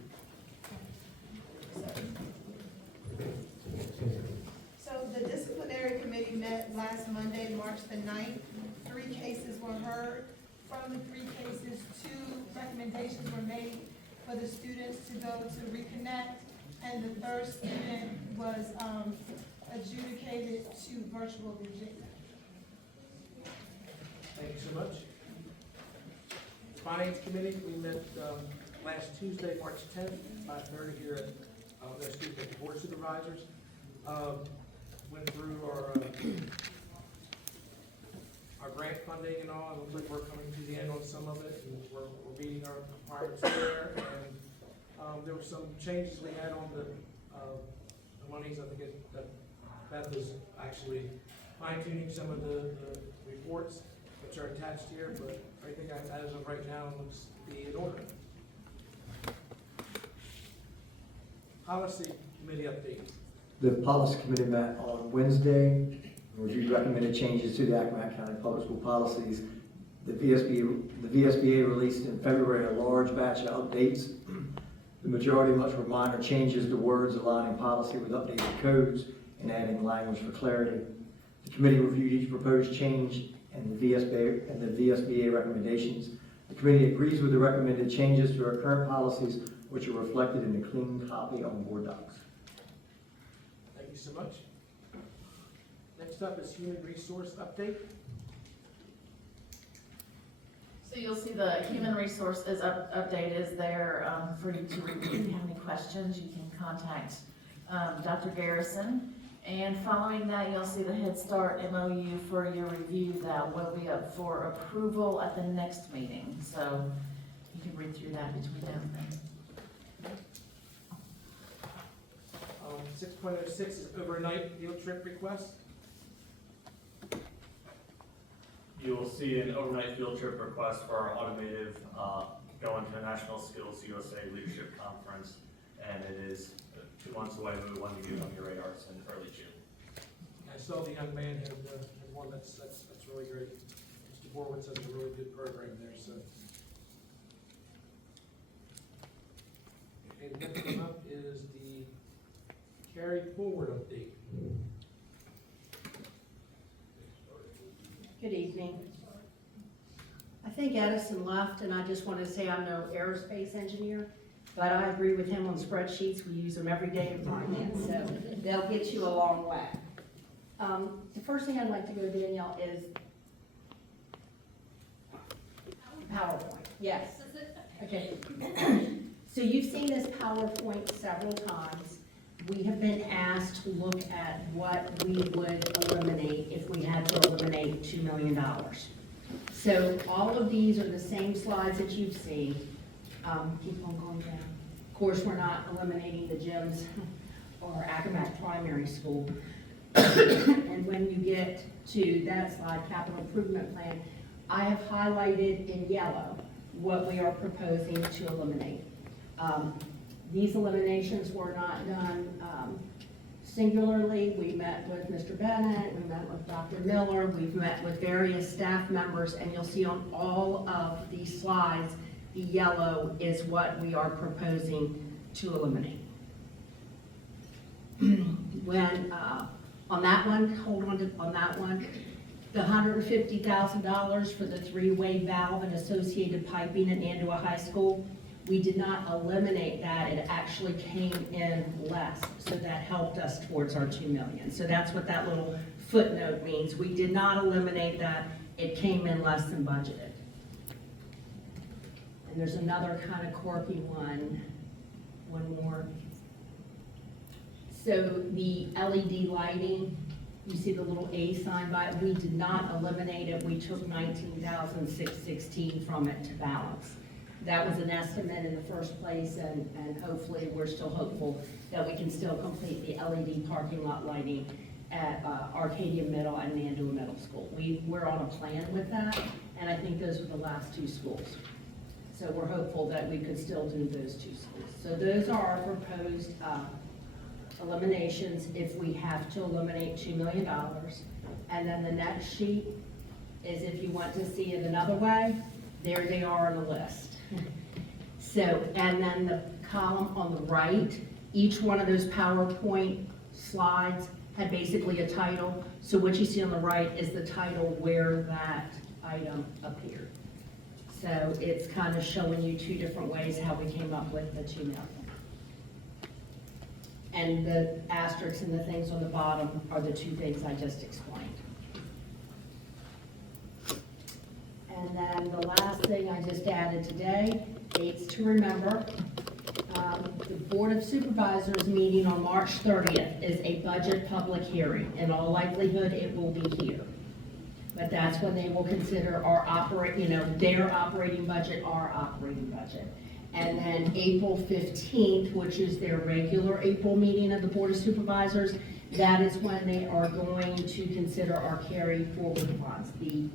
last Monday, March the 9th. 3 cases were heard. From the 3 cases, 2 recommendations were made for the students to go to reconnect, and the 3rd student was adjudicated to virtual Virginia. Thank you so much. Finance Committee, we met last Tuesday, March 10th, 5:30 here at, the Board of Supervisors. Went through our grant funding and all. It looks like we're coming to the end on some of it, and we're meeting our requirements there. And there were some changes we had on the monies. I think that Beth is actually fine-tuning some of the reports which are attached here, but everything as of right now looks to be in order. Policy Committee update. The policy committee met on Wednesday, reviewed recommended changes to the Accomack County Public School policies. The VSBA released in February a large batch of updates. The majority of which were minor changes to words, aligning policy with updated codes and adding language for clarity. The committee reviewed each proposed change and the VSBA recommendations. The committee agrees with the recommended changes to our current policies, which are reflected in the clean copy on board docs. Thank you so much. Next up is Human Resource update. So you'll see the human resources update is there for you to review. If you have any questions, you can contact Dr. Garrison. And following that, you'll see the Head Start MOU for your review that will be up for approval at the next meeting. So you can read through that between now and then. 6.06 is overnight field trip request. You will see an overnight field trip request for our automotive going to a National Skills USA Leadership Conference, and it is 2 months away, but we wanted to get it on your radars in early June. I saw the young man had one that's really great. Mr. Borwitz has a really good program there. So, okay, the next one up is the carry forward update. Good evening. I think Edison left, and I just want to say I'm no aerospace engineer, but I agree with him on spreadsheets. We use them every day in finance, so they'll get you a long way. The first thing I'd like to go, Danielle, is PowerPoint. Yes. Okay. So you've seen this PowerPoint several times. We have been asked to look at what we would eliminate if we had to eliminate $2 million. So all of these are the same slides that you've seen. Keep on going down. Of course, we're not eliminating the gyms or Accomack Primary School. And when you get to that slide, capital improvement plan, I have highlighted in yellow what we are proposing to eliminate. These eliminations were not done singularly. We met with Mr. Bennett, we met with Dr. Miller, we've met with various staff members, and you'll see on all of these slides, the yellow is what we are proposing to eliminate. When, on that one, hold on to, on that one, the $150,000 for the 3-way valve and associated piping at Nandua High School, we did not eliminate that. It actually came in less, so that helped us towards our $2 million. So that's what that little footnote means. We did not eliminate that. It came in less than budgeted. And there's another kind of quirky one more. So the LED lighting, you see the little A sign by it, we did not eliminate it. We took $19,616 from it to balance. That was an estimate in the first place, and hopefully we're still hopeful that we can still complete the LED parking lot lighting at Arcadia Middle and Nandua Middle School. We're on a plan with that, and I think those were the last 2 schools. So we're hopeful that we could still do those 2 schools. So those are our proposed eliminations if we have to eliminate $2 million. And then the next sheet is if you want to see it another way, there they are on the list. So, and then the column on the right, each one of those PowerPoint slides had basically a title. So what you see on the right is the title where that item appeared. So it's kind of showing you two different ways how we came up with the 2 million. And the asterisks and the things on the bottom are the two things I just explained. And then the last thing I just added today, dates to remember. The Board of Supervisors meeting on March 30th is a budget public hearing. In all likelihood, it will be here. But that's when they will consider their operating budget, our operating budget. And then April 15th, which is their regular April meeting of the Board of Supervisors, that is when they are going to consider our carry forward funds. The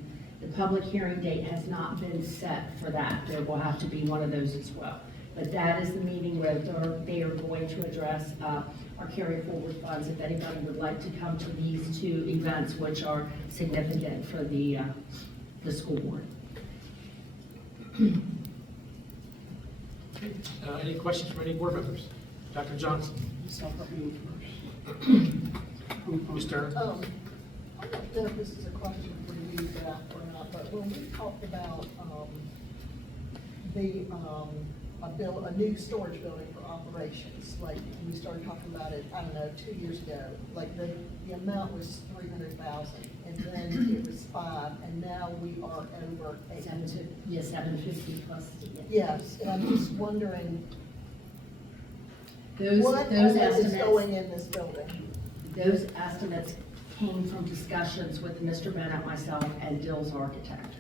public hearing date has not been set for that. There will have to be one of those as well. But that is the meeting where they are going to address our carry forward funds. If anybody would like to come to these two events, which are significant for the school board. Any questions from any board members? Dr. Johnson? Mr. I don't know if this is a question for you, or not, but when we talked about, a new storage building for operations, like we started talking about it, I don't know, 2 years ago, like the amount was 300,000, and then it was 5, and now we are over 8. 750 plus. Yes, and I'm just wondering, Those what is estimates, going in this building? those estimates came from discussions with Mr. Bennett, myself, and Dill's architect.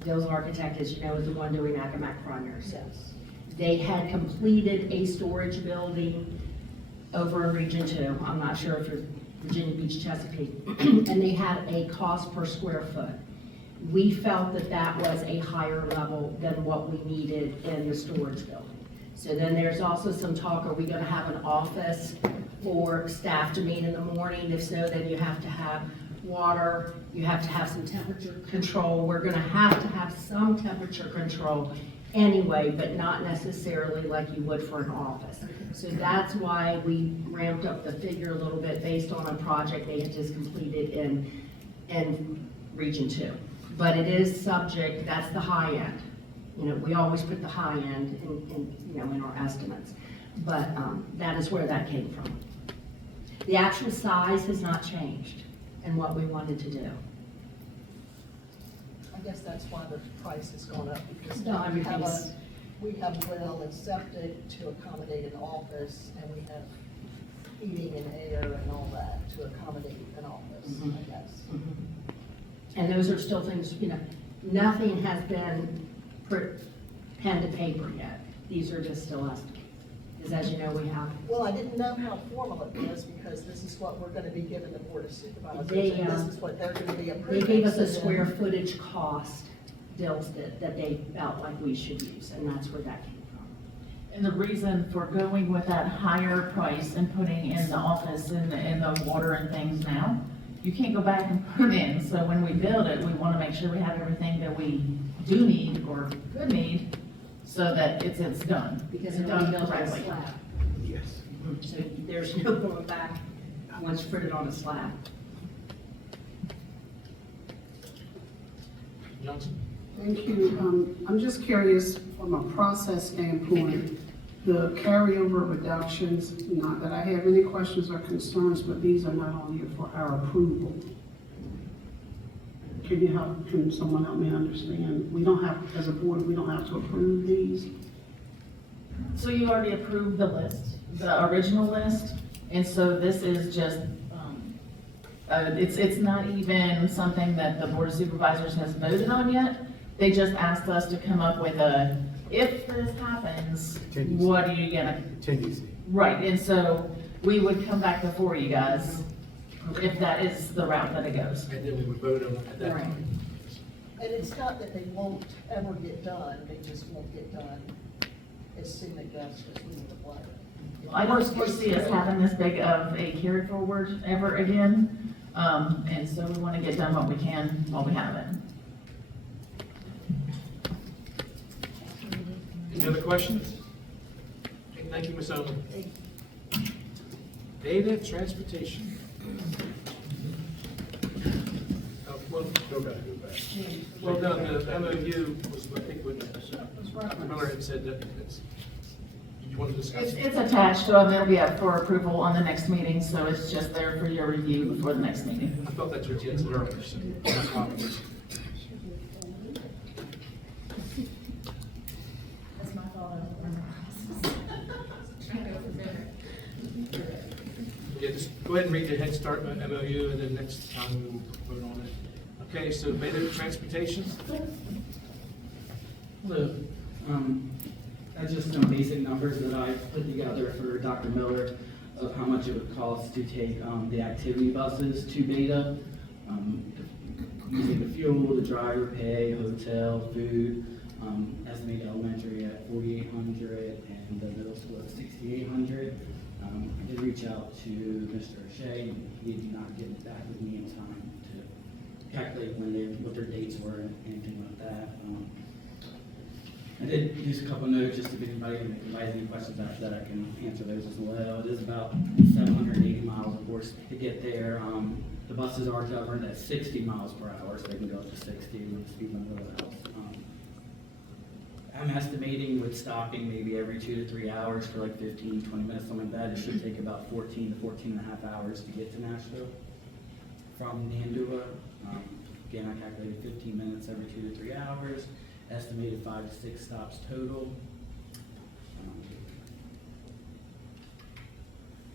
Dill's architect, as you know, is the one doing Accomack primers. Yes. They had completed a storage building over in Region 2. I'm not sure if it's Virginia Beach, Chesapeake. And they had a cost per square foot. We felt that that was a higher level than what we needed in the storage building. So then there's also some talk, are we gonna have an office for staff to meet in the morning? If so, then you have to have water, you have to have some temperature control. We're gonna have to have some temperature control anyway, but not necessarily like you would for an office. So that's why we ramped up the figure a little bit based on a project they had just completed in Region 2. But it is subject, that's the high end. You know, we always put the high end in our estimates. But that is where that came from. The actual size has not changed in what we wanted to do. I guess that's why the price has gone up, because No, we have well and septic to accommodate an office, and we have heating and air and all that to accommodate an office, I guess. And those are still things, nothing has been pen to paper yet. These are just still estimates. Because as you know, we have. Well, I didn't know how formal it was, because this is what we're gonna be giving the Board of Supervisors, They, and this is what they're gonna be approving. They gave us a so then- square footage cost, Dills did, that they felt like we should use, and that's where that came from. And the reason for going with that higher price and putting in the office and the water and things now, you can't go back and put in, so when we build it, we wanna make sure we have everything that we do need or could need, so that it's done. Because and it only done built on a correctly. slab. Yes. So there's no going back once you put it on a slab. Johnson? Thank you. I'm just curious, from a process standpoint, the carryover reductions, not that I have any questions or concerns, but these are not on here for our approval. Can someone help me understand? We don't have, as a board, we don't have to approve these? So you already approved the list, the original list, and so this is just, it's not even something that the Board of Supervisors has voted on yet. They just asked us to come up with if this happens, what are you gonna? Contingency. Right, and so we would come back before you guys, if that is the route that it goes. And then we would vote on it at that Right. point. And it's not that they won't ever get done, they just won't get done as soon as we would have liked. I don't foresee us having this big of a carry forward ever again, and so we wanna get done what we can while we have it. Any other questions? Okay, thank you, Ms. Owen. Data transportation. Well, well, no, the MOU was, I think, what Dr. Miller had said that you want to discuss. It's attached, so it'll be up for approval on the next meeting, so it's just there for your review before the next meeting. I thought that's what you had said earlier, so my apologies. That's my fault. Yeah, just go ahead and read the Head Start MOU, and then next time we'll vote on it. Okay, so Beta Transportation. Hello. That's just some basic numbers that I put together for Dr. Miller of how much it would cost to take the activity buses to Beta, using the fuel, the driver pay, hotel, food, estimated elementary at $4,800 and the middle school at $6,800. I did reach out to Mr. O'Shea, and he did not get back with me in time to calculate what their dates were and anything like that. I did use a couple notes just if anybody has any questions after that, I can answer those as well. It is about 780 miles, of course, to get there. The buses are governed at 60 miles per hour, so they can go up to 60 when the speed limit allows. I'm estimating with stopping maybe every 2 to 3 hours for like 15, 20 minutes, something like that. It should take about 14 to 14 and a half hours to get to Nashville from Nandua. Again, I calculated 15 minutes every 2 to 3 hours. Estimated 5 to 6 stops total.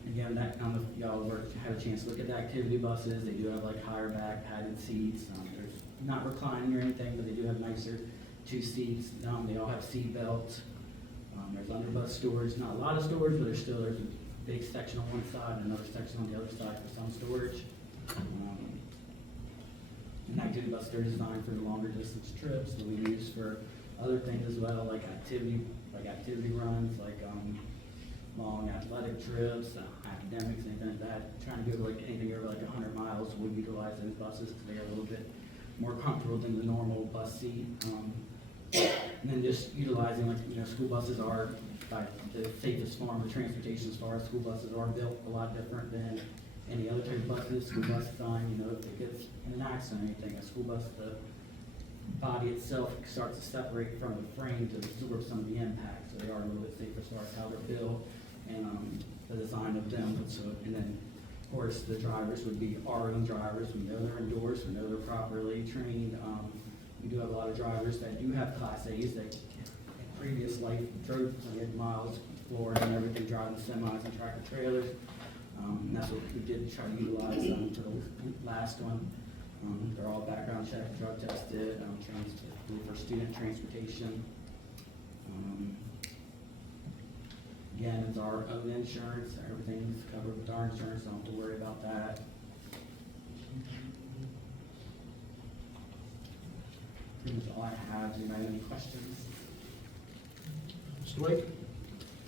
Again, that kind of, y'all had a chance to look at the activity buses. They do have like higher back padded seats. There's not reclining or anything, but they do have nicer 2 seats. They all have seat belts. There's underbus storage, not a lot of storage, but there's a big section on one side and another section on the other side for some storage. And activity buses are designed for the longer distance trips that we use for other things as well, like activity runs, like long athletic trips, academics, anything like that. Trying to go like anything over like 100 miles, we utilize those buses because they are a little bit more comfortable than the normal bus seat. And then just utilizing, like, school buses are like the safest form of transportation as far as school buses are built, a lot different than any other type of buses. School bus design, if it gets in an accident or anything, a school bus, the body itself starts to separate from the frame to absorb some of the impact. So they are a little bit safer as far as how they're built and the design of them. So, and then, of course, the drivers would be our own drivers. We know they're endorsed, we know they're properly trained. We do have a lot of drivers that do have Class A's that in previous life drove plenty of miles, Florida and everything, driving semis and tractor trailers. And that's what we did try to utilize for the last one. They're all background checked, drug tested, for student transportation. Again, it's our own insurance. Everything's covered with our insurance. Don't have to worry about that. Pretty much all I have. Do you have any questions? Mr. Wake?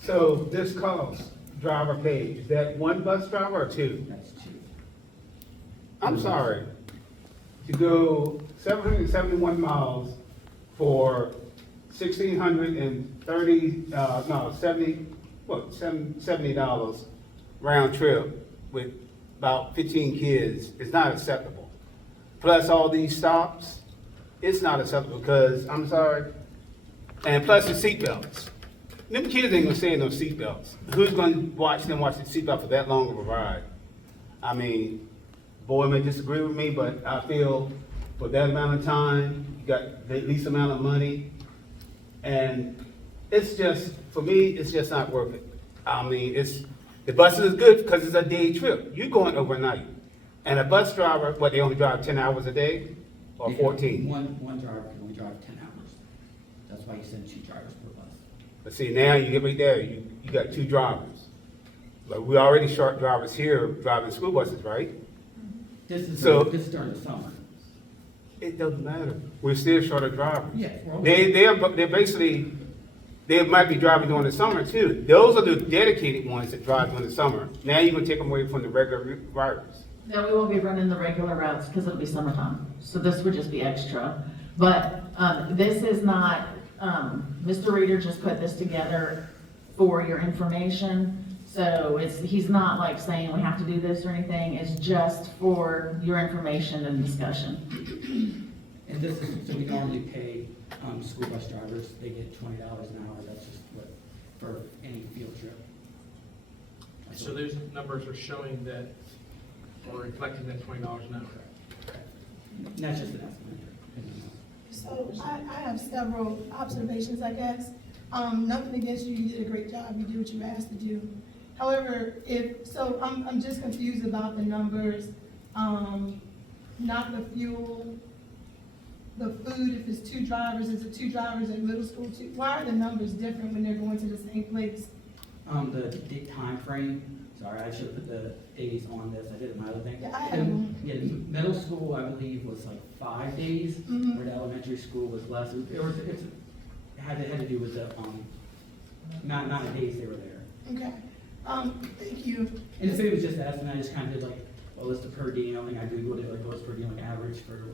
So this cost, driver pay, is that one bus driver or 2? That's 2. I'm sorry. To go 771 miles for $70 round trip with about 15 kids is not acceptable. Plus all these stops, it's not acceptable because, I'm sorry, and plus the seatbelts. Them kids ain't gonna stay in those seatbelts. Who's gonna watch the seatbelt for that long of a ride? I mean, board may disagree with me, but I feel for that amount of time, you got the least amount of money, and it's just, for me, it's just not worth it. I mean, the buses is good because it's a day trip. You're going overnight. And a bus driver, they only drive 10 hours a day or 14? One driver can only drive 10 hours. That's why you send 2 drivers per bus. But see, now you get right there, you got 2 drivers. But we already short drivers here driving school buses, right? This is during the summer. It doesn't matter. We're still short of drivers. Yeah. They're basically, they might be driving during the summer too. Those are the dedicated ones that drive during the summer. Now you're gonna take them away from the regular drivers. No, we won't be running the regular routes because it'll be summertime. So this would just be extra. But this is not, Mr. Reader just put this together for your information. So he's not like saying we have to do this or anything, it's just for your information and discussion. And this is, so we normally pay, school bus drivers, they get $20 an hour, that's just what, for any field trip. So those numbers are showing that, or reflecting that $20 an hour. And that's just an estimate. So I have several observations, I guess. Nothing against you, you did a great job, you did what you were asked to do. However, I'm just confused about the numbers, not the fuel, the food, if it's 2 drivers, is it 2 drivers at middle school too? Why are the numbers different when they're going to the same place? The time frame, sorry, I should have put the days on this, I did it my other thing. Yeah, I have them. Yeah, middle school, I believe, was like 5 days, where the elementary school was less. It had to do with the, amount of days they were there. Okay, thank you. And if it was just an estimate, I just kind of did like, well, it's the per diem, like I Googled it, like what's per diem, like average for,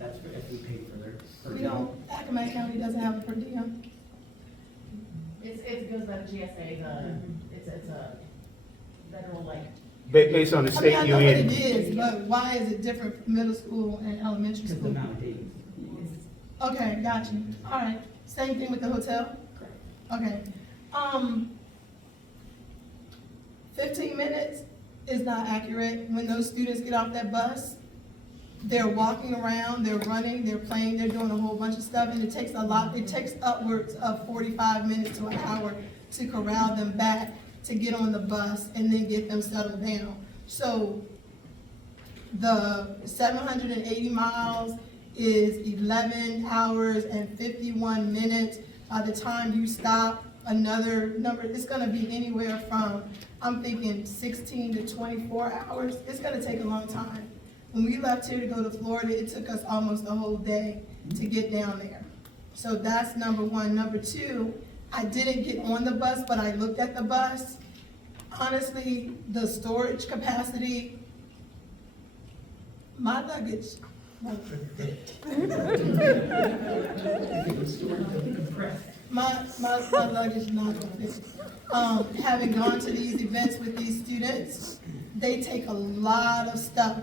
that's if we paid for their per You diem. know, Accomack County doesn't have a per diem. It goes by the GSA, it's a federal like. Based on the state I you're know what in. it is, but why is it different from middle school and elementary Because the school? amount of days. Okay, got you. All right. Same thing with the hotel? Okay. 15 minutes is not accurate. When those students get off that bus, they're walking around, they're running, they're playing, they're doing a whole bunch of stuff, and it takes upwards of 45 minutes to an hour to corral them back, to get on the bus, and then get them settled down. So the 780 miles is 11 hours and 51 minutes. By the time you stop, another number, it's gonna be anywhere from, I'm thinking 16 to 24 hours. It's gonna take a long time. When we left here to go to Florida, it took us almost a whole day to get down there. So that's number one. Number two, I didn't get on the bus, but I looked at the bus. Honestly, the storage capacity, my luggage won't fit. My luggage not gonna fit. Having gone to these events with these students, they take a lot of stuff.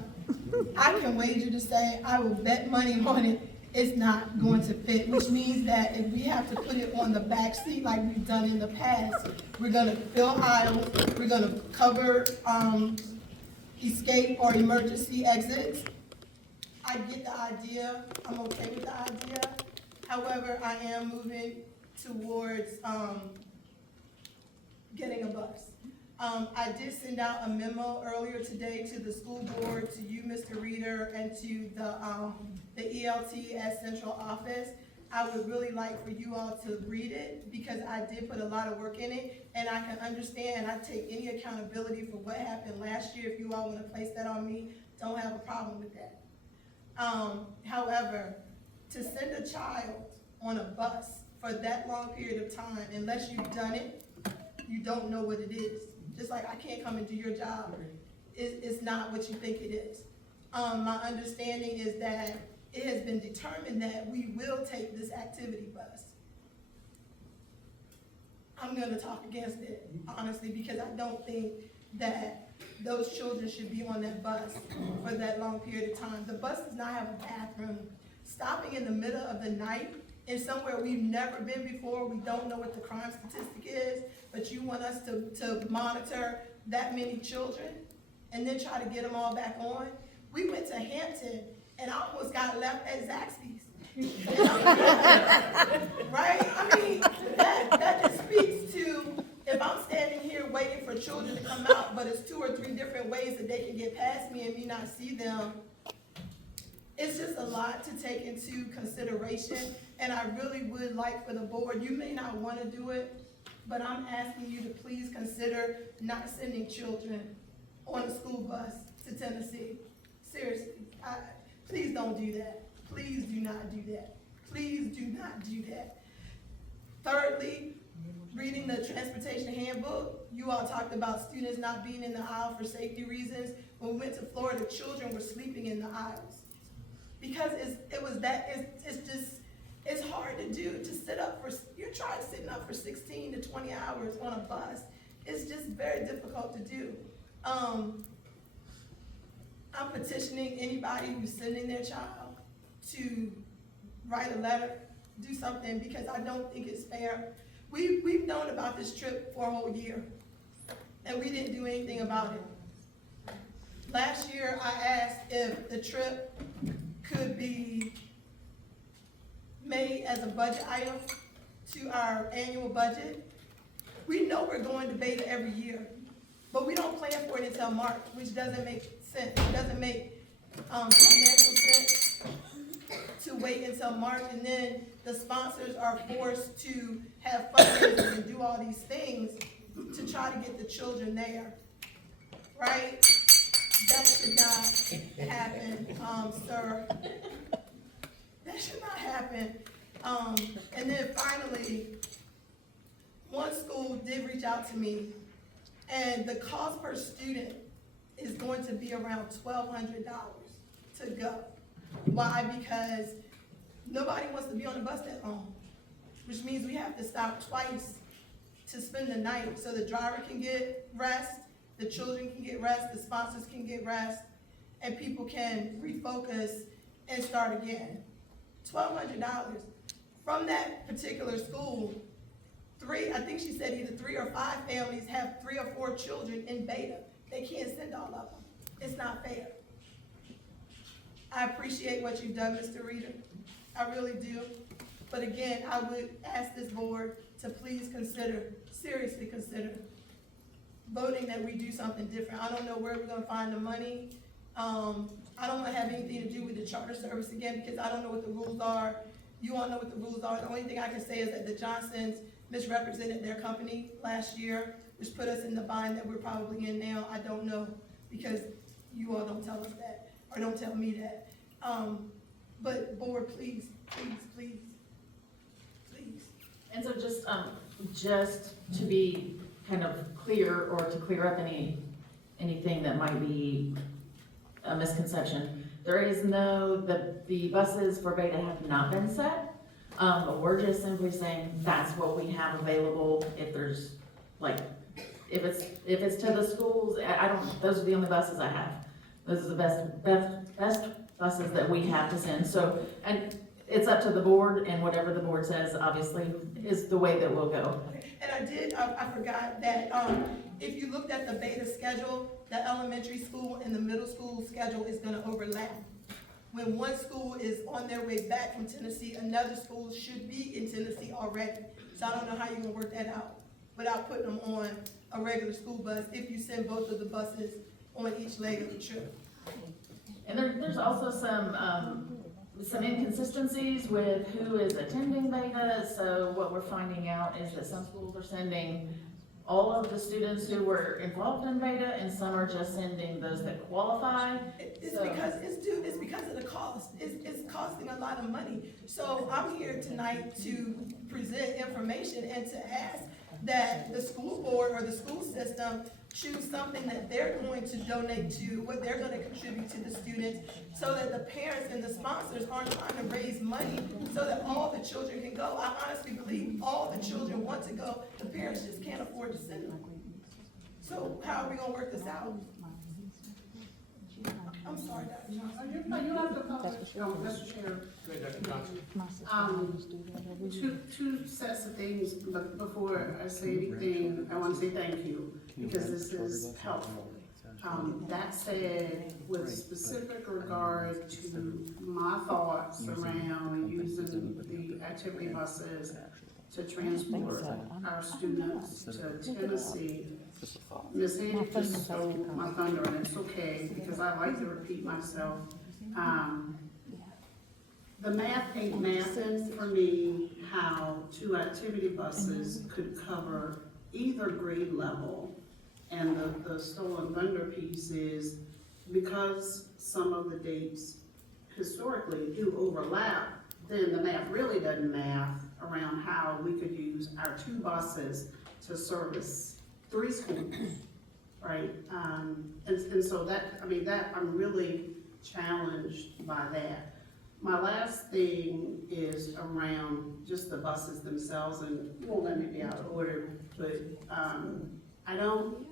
I can wager to say, I will bet money on it, it's not going to fit, which means that if we have to put it on the back seat like we've done in the past, we're gonna fill aisles, we're gonna cover, escape or emergency exits. I get the idea, I'm okay with the idea. However, I am moving towards, getting a bus. I did send out a memo earlier today to the school board, to you, Mr. Reader, and to the ELT at central office. I would really like for you all to read it, because I did put a lot of work in it, and I can understand, and I take any accountability for what happened last year. If you all wanna place that on me, don't have a problem with that. However, to send a child on a bus for that long period of time, unless you've done it, you don't know what it is. Just like I can't come and do your job, it's not what you think it is. My understanding is that it has been determined that we will take this activity bus. I'm gonna talk against it, honestly, because I don't think that those children should be on that bus for that long period of time. The bus does not have a bathroom. Stopping in the middle of the night in somewhere we've never been before, we don't know what the crime statistic is, but you want us to monitor that many children and then try to get them all back on. We went to Hampton and I almost got left at Zaxby's. Right? I mean, that just speaks to, if I'm standing here waiting for children to come out, but it's 2 or 3 different ways that they can get past me and me not see them, it's just a lot to take into consideration. And I really would like for the board, you may not want to do it, but I'm asking you to please consider not sending children on a school bus to Tennessee. Seriously, please don't do that. Please do not do that. Please do not do that. Thirdly, reading the transportation handbook, you all talked about students not being in the aisle for safety reasons. When we went to Florida, children were sleeping in the aisles. Because it's hard to do, to sit up for, you're trying sitting up for 16 to 20 hours on a bus. it's just very difficult to do. I'm petitioning anybody who's sending their child to write a letter, do something, because I don't think it's fair. We've known about this trip for a whole year, and we didn't do anything about it. Last year, I asked if the trip could be made as a budget item to our annual budget. We know we're going to beta every year, but we don't plan for it until March, which doesn't make sense. It doesn't make financial sense to wait until March, and then the sponsors are forced to have fundraisers and do all these things to try to get the children there, right? That should not happen, sir. That should not happen. And then finally, one school did reach out to me, and the cost per student is going to be around $1,200 to go. Why? Because nobody wants to be on the bus that long, which means we have to stop twice to spend the night so the driver can get rest, the children can get rest, the sponsors can get rest, and people can refocus and start again. $1,200. From that particular school, I think she said either 3 or 5 families have 3 or 4 children in beta. They can't send all of them. It's not fair. I appreciate what you've done, Mr. Reader. I really do. But again, I would ask this board to please consider, seriously consider, voting that we do something different. I don't know where we're gonna find the money. I don't wanna have anything to do with the charter service again, because I don't know what the rules are. You all know what the rules are. The only thing I can say is that the Johnsons misrepresented their company last year, which put us in the bind that we're probably in now. I don't know, because you all don't tell us that, or don't tell me that. But board, please, please, please, please. And so just to be kind of clear, or to clear up anything that might be a misconception, there is the buses for beta have not been set. We're just simply saying that's what we have available. If there's, like, if it's to the schools, those are the only buses I have. Those are the best buses that we have to send. So, and it's up to the board, and whatever the board says, obviously, is the way that we'll go. And I forgot that, if you looked at the beta schedule, the elementary school and the middle school schedule is gonna overlap. When one school is on their way back from Tennessee, another school should be in Tennessee already. So I don't know how you're gonna work that out without putting them on a regular school bus if you send both of the buses on each leg of the trip. And there's also some inconsistencies with who is attending beta. So what we're finding out is that some schools are sending all of the students who were involved in beta, and some are just sending those that qualify. It's because of the cost. It's costing a lot of money. So I'm here tonight to present information and to ask that the school board or the school system choose something that they're going to donate to, what they're gonna contribute to the students, so that the parents and the sponsors aren't trying to raise money so that all the children can go. I honestly believe all the children want to go, the parents just can't afford to send them. So how are we gonna work this out? I'm sorry, Dr. Johnson. You have to comment, Mr. Chair. Go ahead, Dr. Johnson. Two sets of things, but before I say anything, I want to say thank you, because this is helpful. That said, with specific regard to my thoughts around using the activity buses to transport our students to Tennessee, Ms. Haney just stole my thunder, and it's okay, because I like to repeat myself. The math ain't mathing for me how 2 activity buses could cover either grade level. And the stolen thunder piece is because some of the dates historically do overlap, then the math really doesn't math around how we could use our 2 buses to service 3 schools, right? And so that, I'm really challenged by that. My last thing is around just the buses themselves, and you won't let me be out of order, but I don't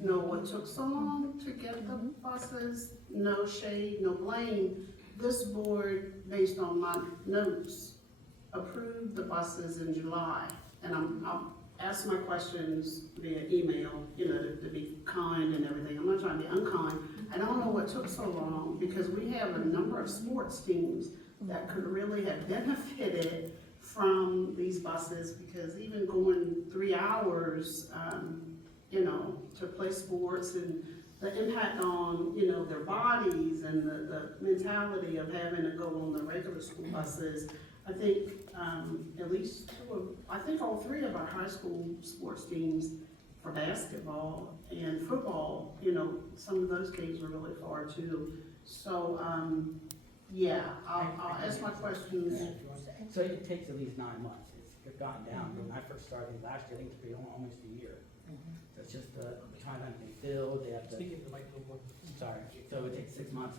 know what took so long to get the buses, no shade, no blame. This board, based on my notes, approved the buses in July, and I'll ask my questions via email, you know, to be kind and everything. I'm not trying to be unkind. I don't know what took so long, because we have a number of sports teams that could really have benefited from these buses, because even going 3 hours, you know, to play sports and the impact on, you know, their bodies and the mentality of having to go on the regular school buses. I think at least I think all 3 of our high school sports teams for basketball and football, you know, some of those games were really far too. So, yeah, I'll ask my questions. So it takes at least 9 months. It's gotten down. When I first started last year, I think it took almost a year. So it's just the time that they filled, they have to. Speaking of the mic a little more. Sorry, so it takes 6 months.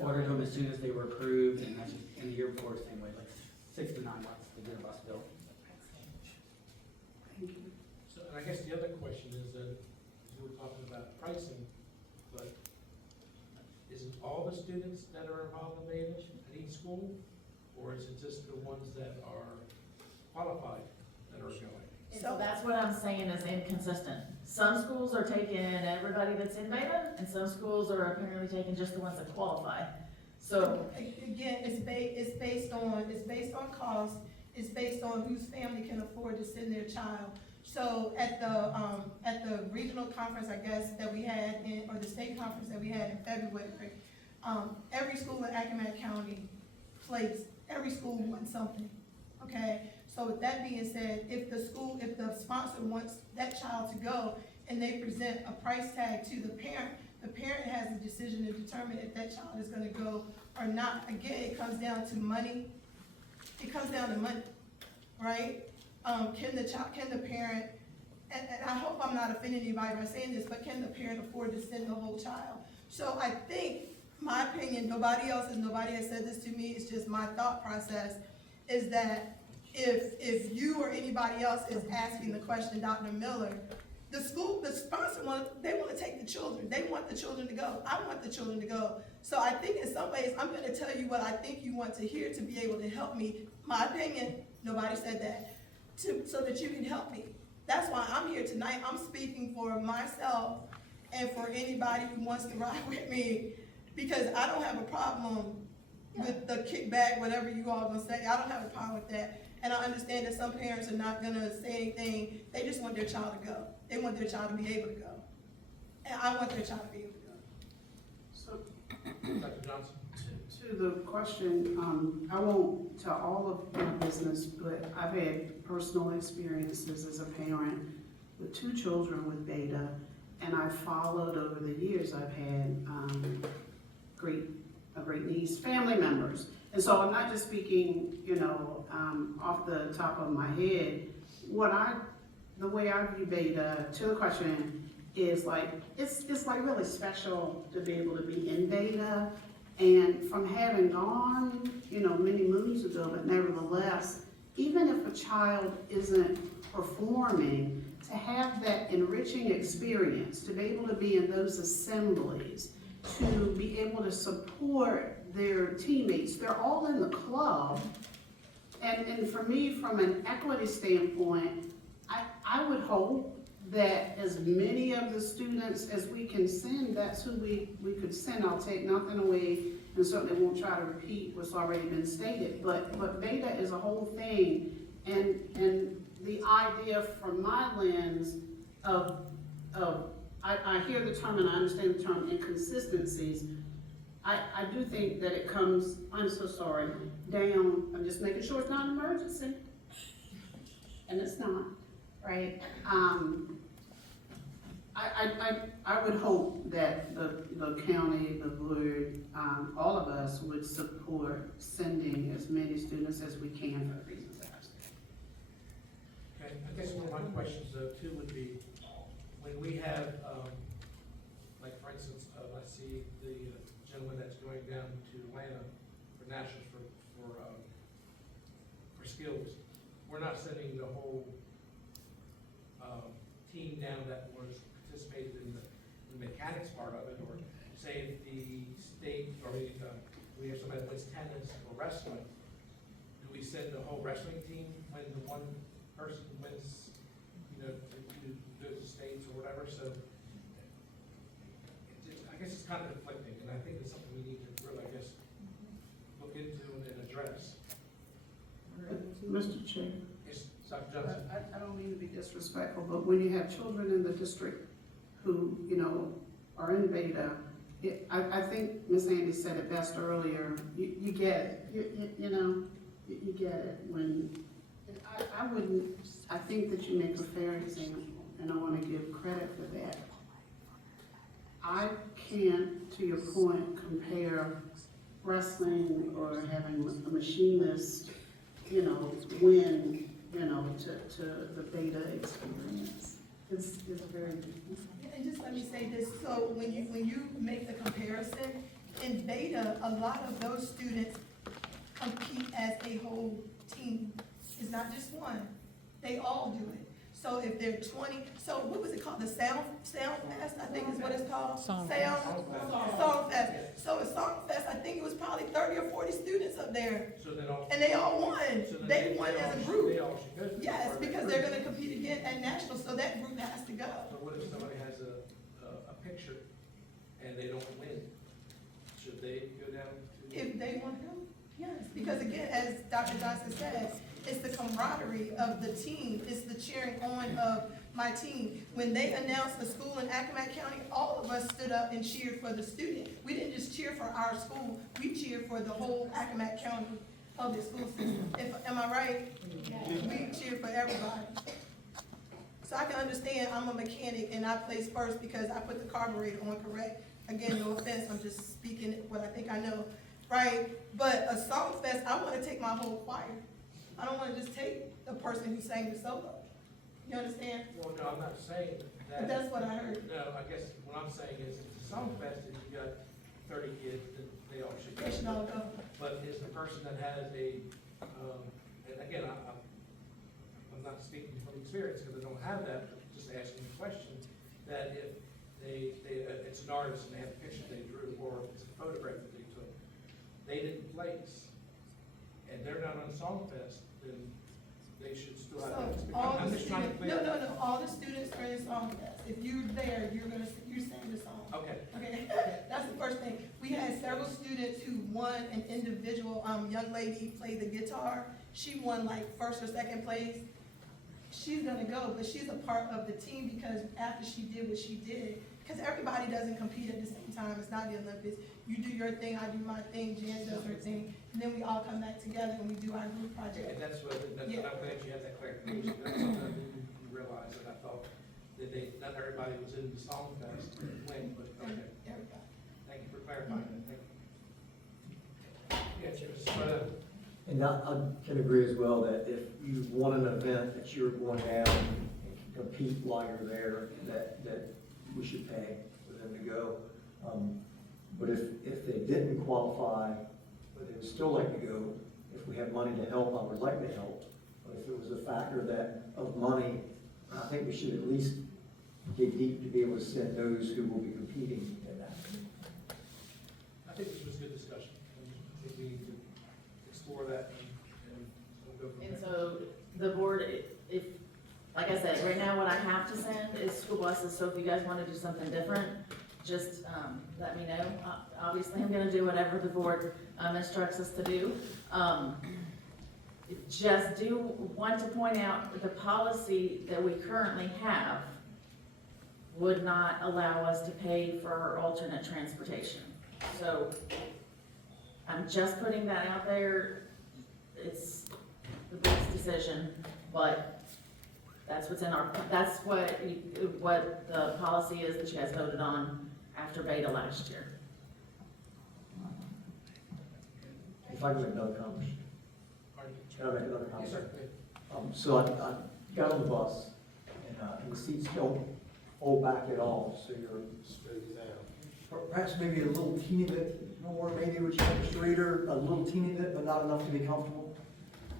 Ordered them as soon as they were approved, and that's just, in the year before, it's anyway, like 6 to 9 months to get a bus built. Thank you. So, and I guess the other question is that, you were talking about pricing, but is it all the students that are involved in beta at each school? Or is it just the ones that are qualified that are going? So that's what I'm saying is inconsistent. Some schools are taking everybody that's in beta, and some schools are apparently taking just the ones that qualify. So, Again, it's based on cost, it's based on whose family can afford to send their child. So at the regional conference, I guess, that we had or the state conference that we had in February, every school in Accomack County placed, every school won something, okay? So with that being said, if the sponsor wants that child to go and they present a price tag to the parent has the decision to determine if that child is gonna go or not. Again, it comes down to money. It comes down to money, right? Can the parent, and I hope I'm not offending anybody by saying this, but can the parent afford to send the whole child? So I think, my opinion, nobody has said this to me, it's just my thought process, is that if you or anybody else is asking the question, Dr. Miller, the sponsor they want to take the children. They want the children to go. I want the children to go. So I think in some ways, I'm going to tell you what I think you want to hear to be able to help me. My opinion, nobody said that, so that you can help me. That's why I'm here tonight. I'm speaking for myself and for anybody who wants to ride with me, because I don't have a problem with the kickback, whatever you all gonna say. I don't have a problem with that. And I understand that some parents are not gonna say anything. They just want their child to go. They want their child to be able to go. And I want their child to be able to go. So Dr. Johnson? to the question, I won't tell all of my business, but I've had personal experiences as a parent with 2 children with beta, and I've followed over the years. I've had great niece, family members. And so I'm not just speaking, you know, off the top of my head. The way I view beta, to the question, is like, it's like really special to be able to be in beta. And from having gone, you know, many moons ago, but nevertheless, even if a child isn't performing, to have that enriching experience, to be able to be in those assemblies, to be able to support their teammates. They're all in the club. And for me, from an equity standpoint, I would hope that as many of the students as we can send, that's who we could send. I'll take nothing away and certainly won't try to repeat what's already been stated. But beta is a whole thing. And the idea from my lens of I hear the term and I understand the term inconsistencies. I do think that it comes, I'm so sorry, down, I'm just making sure it's not an emergency. And it's not, right? I would hope that the county, the board, all of us would support sending as many students as we can for the reasons that I've said. Okay, I guess one of my questions though too would be, when we have, like for instance, I see the gentleman that's going down to Atlanta for nationals for skills. We're not sending the whole team now that was participated in the mechanics part of it, or say if the state, or we have somebody that wins tennis or wrestling, do we send the whole wrestling team when the one person wins, you know, to go to states or whatever? So I guess it's kind of conflicting, and I think it's something we need to really, I guess, look into and address. Mr. Chair, Yes, Dr. Johnson. I don't mean to be disrespectful, but when you have children in the district who, you know, are in beta, I think Ms. Andy said it best earlier, you get it, you know, you get it. When, I think that you make a fair example, and I want to give credit for that. I can't, to your point, compare wrestling or having a machinist, you know, win, you know, to the beta experience. It's very different. And just let me say this, so when you make the comparison, in beta, a lot of those students compete as a whole team. It's not just one, they all do it. So if they're 20, so what was it called, the Sound Fest, I think is what it's called? Song Fest. So at Song Fest, I think it was probably 30 or 40 students up there. So And they all won. So then They won as a group. They all should go to the Yes, part of because that they're group. gonna compete again at nationals, so that group has to go. So what if somebody has a picture and they don't win? Should they go down to? If they want to go, yes, because again, as Dr. Johnson says, it's the camaraderie of the team, it's the cheering on of my team. When they announced the school in Accomack County, all of us stood up and cheered for the student. We didn't just cheer for our school, we cheered for the whole Accomack County public school system. Am I right? We cheered for everybody. So I can understand, I'm a mechanic and I place first because I put the carburetor on correct. Again, no offense, I'm just speaking what I think I know, right? But a song fest, I wanna take my whole choir. I don't wanna just take a person who sang the solo. You understand? Well, no, I'm not saying that. But that's what I heard. No, I guess what I'm saying is if it's a song fest and you got 30 kids, then they all should go. They should all go. But is the person that has and again, I'm not speaking from experience because I don't have that, but just asking the question, that if it's an artist and they have a picture they drew, or it's a photograph that they took, they didn't place, and they're not on Songfest, then they should still have that experience. All I'm the just trying to students, clear. no, all the students are in song fest. If you're there, you sang the song. Okay. Okay, that's the first thing. We had several students who won an individual, young lady played the guitar. She won like first or second place. She's gonna go, but she's a part of the team because after she did what she did, because everybody doesn't compete at the same time. It's not the Olympics. You do your thing, I do my thing, Jan does her thing, and then we all come back together and we do our group project. And that's what I'm glad you had that clarification. That's something I didn't realize, and I thought that not everybody was in the Songfest when, but okay. Everybody. Thank you for clarifying that. Thank you. Yes, Mr. And I can agree as well that if you want an event that you're going down and compete while you're there, that we should pay for them to go. But if they didn't qualify, but they would still like to go, if we have money to help, I would like to help. But if it was a factor of money, I think we should at least dig deep to be able to send those who will be competing in that. I think this was good discussion. I think we need to explore that and we'll go from there. And so the board, if, like I said, right now what I have to send is school buses, so if you guys want to do something different, just let me know. Obviously, I'm gonna do whatever the board instructs us to do. Just do want to point out the policy that we currently have would not allow us to pay for alternate transportation. So I'm just putting that out there. It's the board's decision, but that's what's in that's what the policy is that you guys voted on after beta last year. If I can make another comment. Can I make another comment? Yes, sir. So I got on the bus, and the seats don't fold back at all, so you're perhaps maybe a little teeny bit more, maybe with your reader, a little teeny bit, but not enough to be comfortable.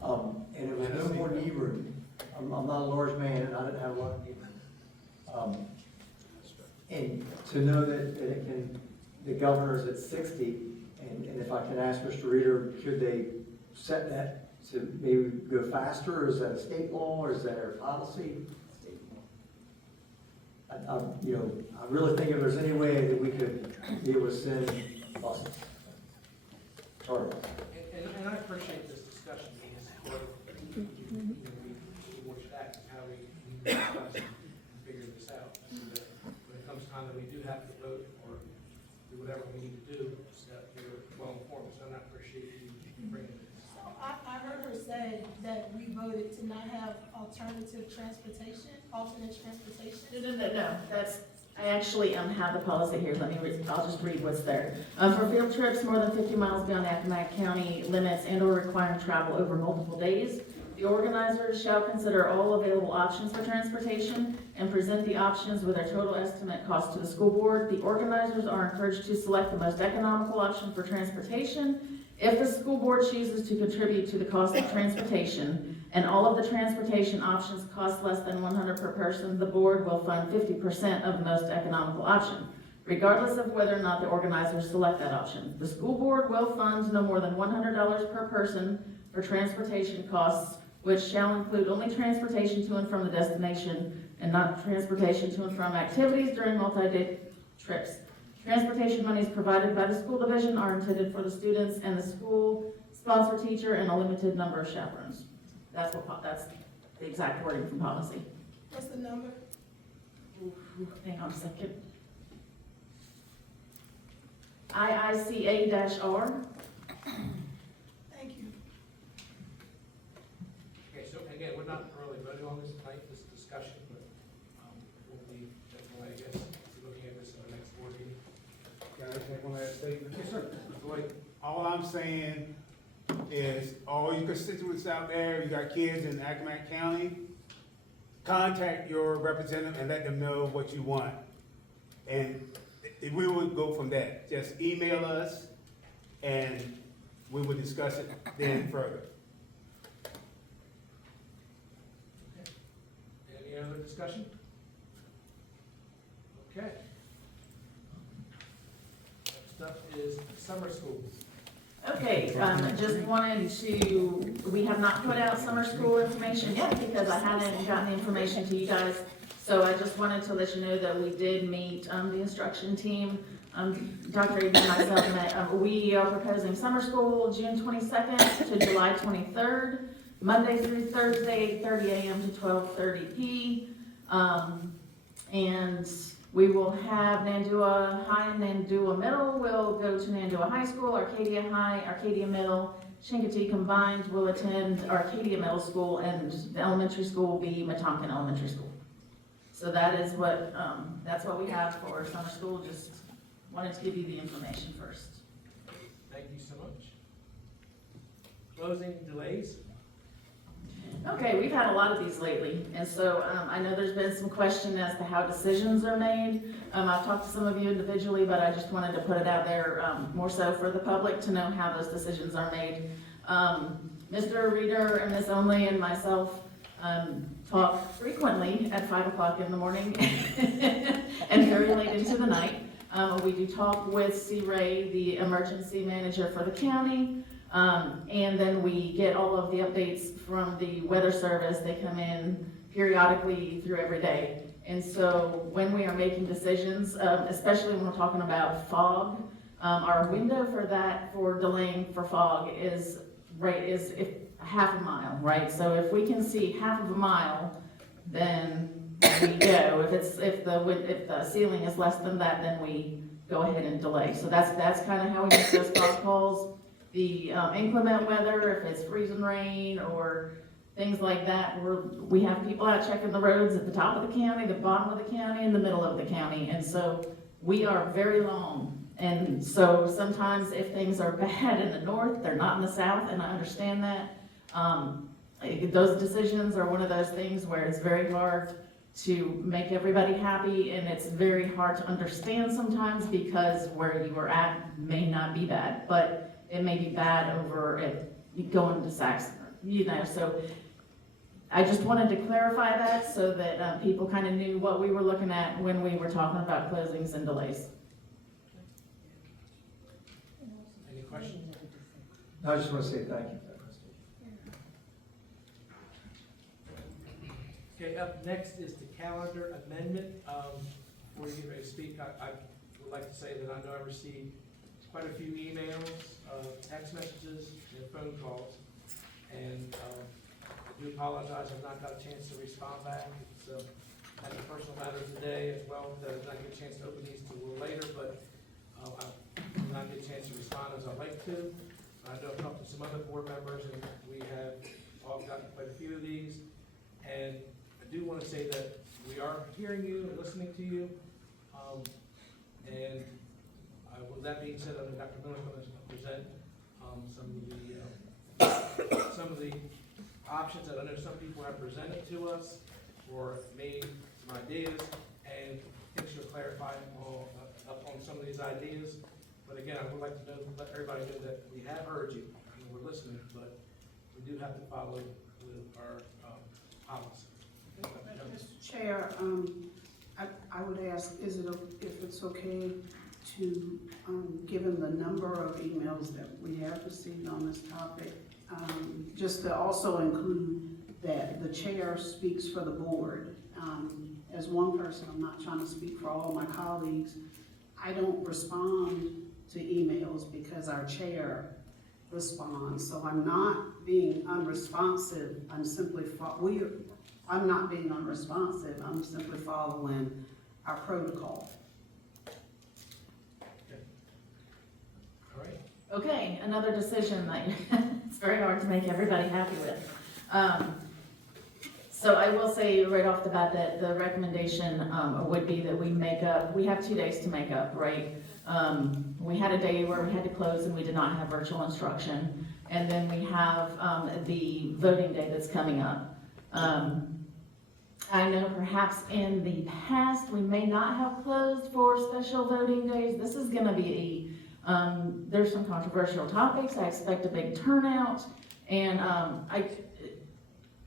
And it was no more knee room. I'm not a large man, and I didn't have a lot of knee room. And to know that it can, the governor's at 60, and if I can ask Mr. Reader, could they set that to maybe go faster, or is that a state law, or is that our policy? I really think if there's any way that we could be able to send buses. Sorry. And I appreciate this discussion, because we watch that, and how we discuss and figure this out. And when it comes time that we do have to vote or do whatever we need to do, that you're well informed, so I appreciate you bringing this. I heard her say that we voted to not have alternate transportation. No, that's, I actually have the policy here, let me read, I'll just read what's there. For field trips more than 50 miles beyond Accomack County limits and or requiring travel over multiple days, the organizers shall consider all available options for transportation and present the options with their total estimate cost to the school board. The organizers are encouraged to select the most economical option for transportation. If the school board chooses to contribute to the cost of transportation and all of the transportation options cost less than $100 per person, the board will fund 50% of the most economical option, regardless of whether or not the organizers select that option. The school board will fund no more than $100 per person for transportation costs, which shall include only transportation to and from the destination and not transportation to and from activities during multi-day trips. Transportation monies provided by the school division are intended for the students and the school sponsor teacher and a limited number of chaperones. That's the exact wording from policy. What's the number? Hang on a second. IICA-R. Thank you. Okay, so again, we're not really voting on this tonight, this discussion, but we'll be definitely, I guess, looking at this in the next board meeting. Can I make one last statement? Yes, sir. All I'm saying is, all you constituents out there, you got kids in Accomack County, contact your representative and let them know what you want. And we will go from there. Just email us and we will discuss it then further. Any other discussion? Okay. Next up is summer school. Okay, just wanted to, we have not put out summer school information yet because I haven't gotten the information to you guys. So I just wanted to let you know that we did meet the instruction team. Dr. Aiden and myself met. We are proposing summer school June 22nd to July 23rd, Monday through Thursday, 8:30 a.m. to 12:30 p. And we will have Nandua High and Nandua Middle will go to Nandua High School, Arcadia High, Arcadia Middle, Chincoteague combined will attend Arcadia Middle School, and the elementary school will be Metonkin Elementary School. So that is what, that's what we have for summer school. Just wanted to give you the information first. Thank you so much. Closing delays. Okay, we've had a lot of these lately, and so I know there's been some question as to how decisions are made. I've talked to some of you individually, but I just wanted to put it out there more so for the public to know how those decisions are made. Mr. Reader and Ms. Only and myself talk frequently at 5 o'clock in the morning and very late into the night. We do talk with C. Ray, the emergency manager for the county. And then we get all of the updates from the weather service. They come in periodically through every day. And so when we are making decisions, especially when we're talking about fog, our window for that, for delaying for fog is if half a mile, right? So if we can see half of a mile, then we go. If the ceiling is less than that, then we go ahead and delay. So that's kind of how we make those fog calls. The inclement weather, if it's freezing rain or things like that, we have people out checking the roads at the top of the county, the bottom of the county, and the middle of the county. And so we are very long. And so sometimes if things are bad in the north, they're not in the south, and I understand that. Those decisions are one of those things where it's very hard to make everybody happy, and it's very hard to understand sometimes because where you are at may not be bad, but it may be bad over at going to Saxon, so I just wanted to clarify that so that people kind of knew what we were looking at when we were talking about closings and delays. Any questions? I just want to say thank you for that presentation. Okay, up next is the calendar amendment. Before you get ready to speak, I would like to say that I know I received quite a few emails, text messages, and phone calls. And I do apologize, I've not got a chance to respond back. It's had a personal matter today as well, that I did not get a chance to open these till a little later, but I did not get a chance to respond as I'd like to. I know I've talked to some other board members, and we have all gotten quite a few of these. And I do want to say that we are hearing you and listening to you. And with that being said, I know Dr. Miller is going to present some of the options that I know some people have presented to us or made some ideas, and I think she'll clarify up on some of these ideas. But again, I would like to let everybody know that we have heard you and we're listening, but we do have to follow our policy. Mr. Chair, I would ask, if it's okay to, given the number of emails that we have received on this topic, just to also include that the chair speaks for the board. As one person, I'm not trying to speak for all my colleagues, I don't respond to emails because our chair responds. So I'm not being unresponsive, I'm not being unresponsive, I'm simply following our protocol. All right. Okay, another decision that it's very hard to make everybody happy with. So I will say right off the bat that the recommendation would be that we have 2 days to make up, right? We had a day where we had to close and we did not have virtual instruction. And then we have the voting day that's coming up. I know perhaps in the past we may not have closed for special voting days. This is gonna be there's some controversial topics. I expect a big turnout. And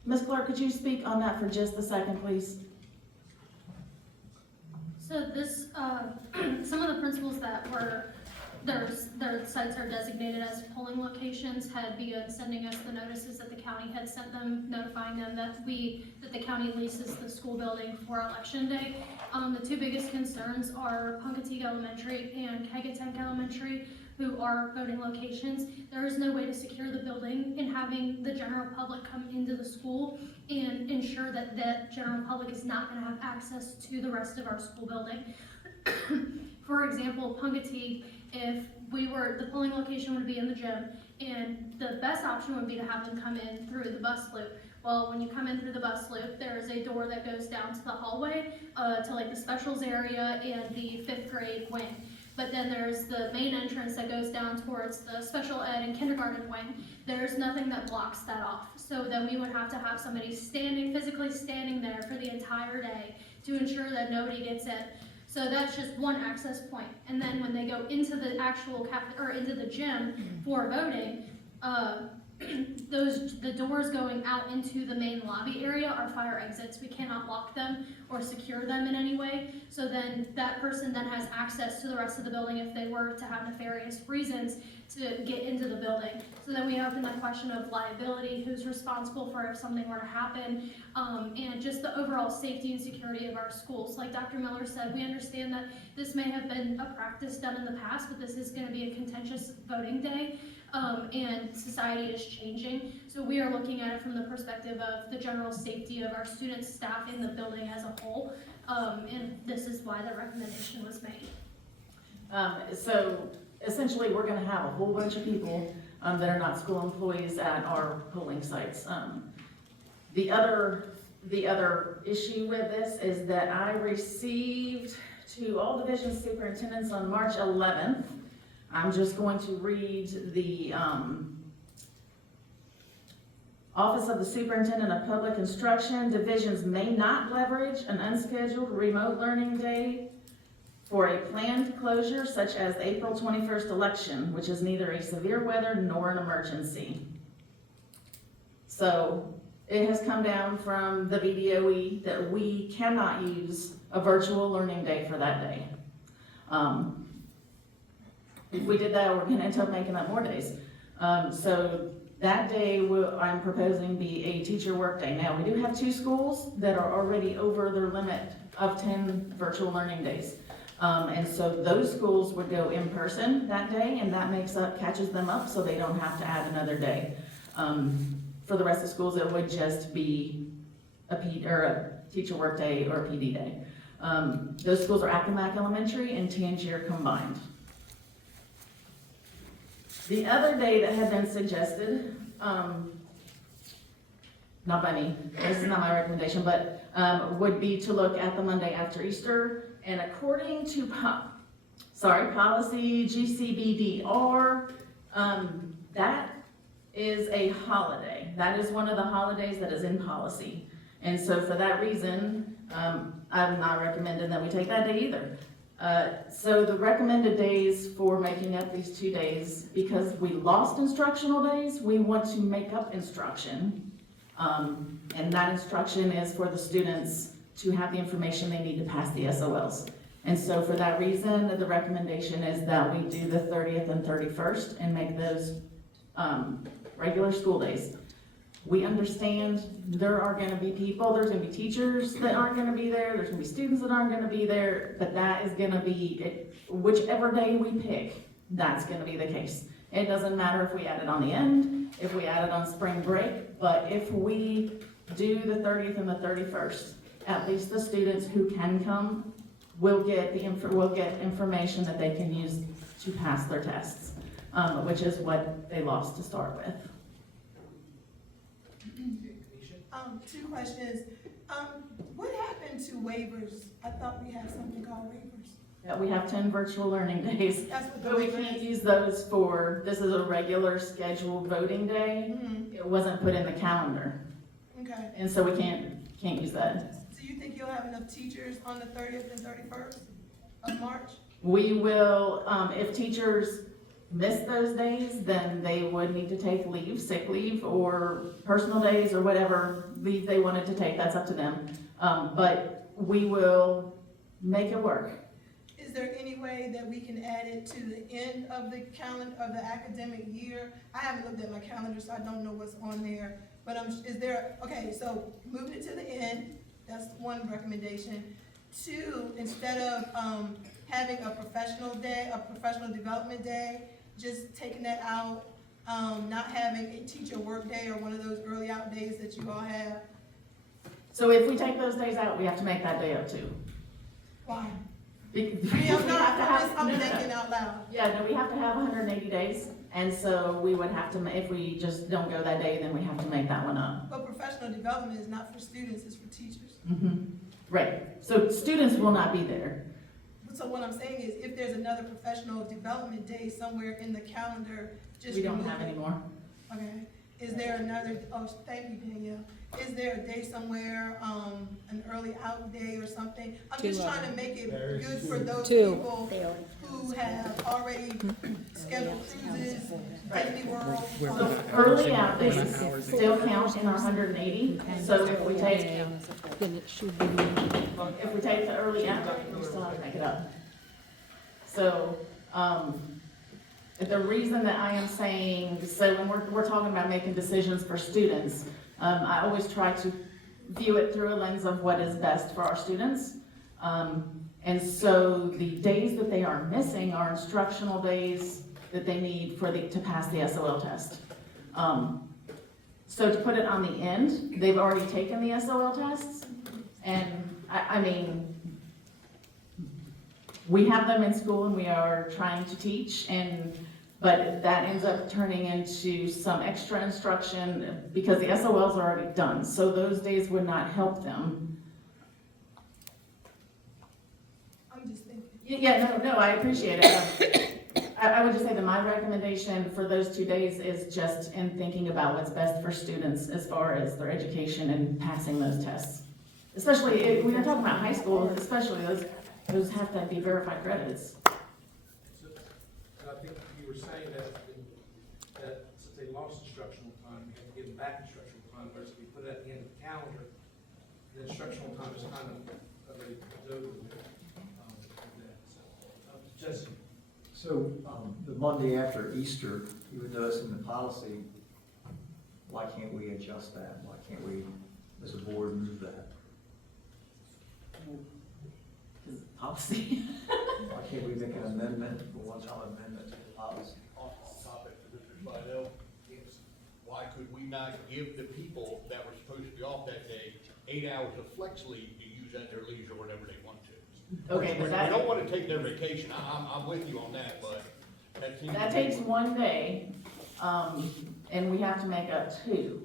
Ms. Clark, could you speak on that for just a second, please? So this, some of the principals that were, their sites are designated as polling locations had begun sending us the notices that the county had sent them, notifying them that the county leases the school building for election day. The two biggest concerns are Punkateague Elementary and Kagatank Elementary, who are voting locations. There is no way to secure the building in having the general public come into the school and ensure that the general public is not going to have access to the rest of our school building. For example, Punkateague, if the polling location would be in the gym, and the best option would be to have them come in through the bus loop. Well, when you come in through the bus loop, there is a door that goes down to the hallway, to like the specials area and the 5th grade wing. But then there's the main entrance that goes down towards the special ed and kindergarten wing. There's nothing that blocks that off. So then we would have to have somebody physically standing there for the entire day to ensure that nobody gets in. So that's just one access point. And then when they go into the actual into the gym for voting, the doors going out into the main lobby area are fire exits. We cannot lock them or secure them in any way. So then that person then has access to the rest of the building if they were to have nefarious reasons to get into the building. So then we open the question of liability, who's responsible for if something were to happen, and just the overall safety and security of our schools. Like Dr. Miller said, we understand that this may have been a practice done in the past, but this is going to be a contentious voting day. And society is changing. So we are looking at it from the perspective of the general safety of our students, staff, and the building as a whole. And this is why the recommendation was made. So essentially, we're going to have a whole bunch of people that are not school employees at our polling sites. The other issue with this is that I received to all division superintendents on March 11th. I'm just going to read the Office of the Superintendent of Public Instruction. Divisions may not leverage an unscheduled remote learning day for a planned closure such as the April 21st election, which is neither a severe weather nor an emergency. So it has come down from the VDOE that we cannot use a virtual learning day for that day. If we did that, we're gonna end up making up more days. So that day, I'm proposing be a teacher work day. Now, we do have 2 schools that are already over their limit of 10 virtual learning days. And so those schools would go in person that day, and that catches them up, so they don't have to add another day. For the rest of the schools, it would just be a teacher work day or a PD day. Those schools are Accomack Elementary and Tangier combined. The other day that had been suggested, not by me, this is not my recommendation, but would be to look at the Monday after Easter. And according to policy GCBDR, that is a holiday. That is one of the holidays that is in policy. And so for that reason, I'm not recommending that we take that day either. So the recommended days for making up these 2 days, because we lost instructional days, we want to make up instruction. And that instruction is for the students to have the information they need to pass the SOLs. And so for that reason, the recommendation is that we do the 30th and 31st and make those regular school days. We understand there are gonna be people, there's gonna be teachers that aren't gonna be there, there's gonna be students that aren't gonna be there, but that is gonna be, whichever day we pick, that's gonna be the case. It doesn't matter if we add it on the end, if we add it on spring break, but if we do the 30th and the 31st, at least the students who can come will get information that they can use to pass their tests, which is what they lost to start with. 2 questions. What happened to waivers? I thought we had something called waivers. Yeah, we have 10 virtual learning days, That's what the but we waiver can't is. use those this is a regular scheduled voting day. It wasn't put in the calendar, Okay. and so we can't use that. So you think you'll have enough teachers on the 30th and 31st of March? We will, if teachers miss those days, then they would need to take leave, sick leave, or personal days, or whatever leave they wanted to take, that's up to them. But we will make it work. Is there any way that we can add it to the end of the calendar, of the academic year? I haven't looked at my calendar, so I don't know what's on there, but is there, okay, so moving it to the end, that's one recommendation. 2, instead of having a professional day, a professional development day, just taking that out, not having a teacher work day or one of those early out days that you all have. So if we take those days out, we have to make that day up too. Why? I'm thinking out loud. Yeah, no, we have to have 180 days, and so we would have to, if we just don't go that day, then we have to make that one up. But professional development is not for students, it's for teachers. Right, so students will not be there. So what I'm saying is, if there's another professional development day somewhere in the calendar, just We don't remove have it. any more. Okay, is there another, thank you, Danielle. Is there a day somewhere, an early out day or something? I'm just trying to make it good for those people who have already scheduled cruises, Disney World. So early out days still count in our 180, so if we take the early out day, we still have to make it up. So, the reason that I am saying, so when we're talking about making decisions for students, I always try to view it through a lens of what is best for our students. And so the days that they are missing are instructional days that they need to pass the SOL test. So to put it on the end, they've already taken the SOL tests, and I mean, we have them in school and we are trying to teach, but that ends up turning into some extra instruction because the SOLs are already done, so those days would not help them. I'm just thinking. Yeah, no, I appreciate it. I would just say that my recommendation for those 2 days is just in thinking about what's best for students as far as their education and passing those tests. Especially, when you're talking about high school, especially those have to be verified credits. So, I think you were saying that since they lost instructional time, we have to give them back instructional time, versus we put it at the calendar, the instructional time is kind of a zone. Jesse? So, the Monday after Easter, even though it's in the policy, why can't we adjust that? Why can't we, as a board, move that? Policy. Why can't we make an amendment, a one-time amendment to the policy? On topic to Mr. Slidell, why could we not give the people that were supposed to be off that day 8 hours of flex leave to use at their leisure whenever they want to? Okay, but I don't want to take their vacation, I'm with you on that, but that seems. That takes one day, and we have to make up 2.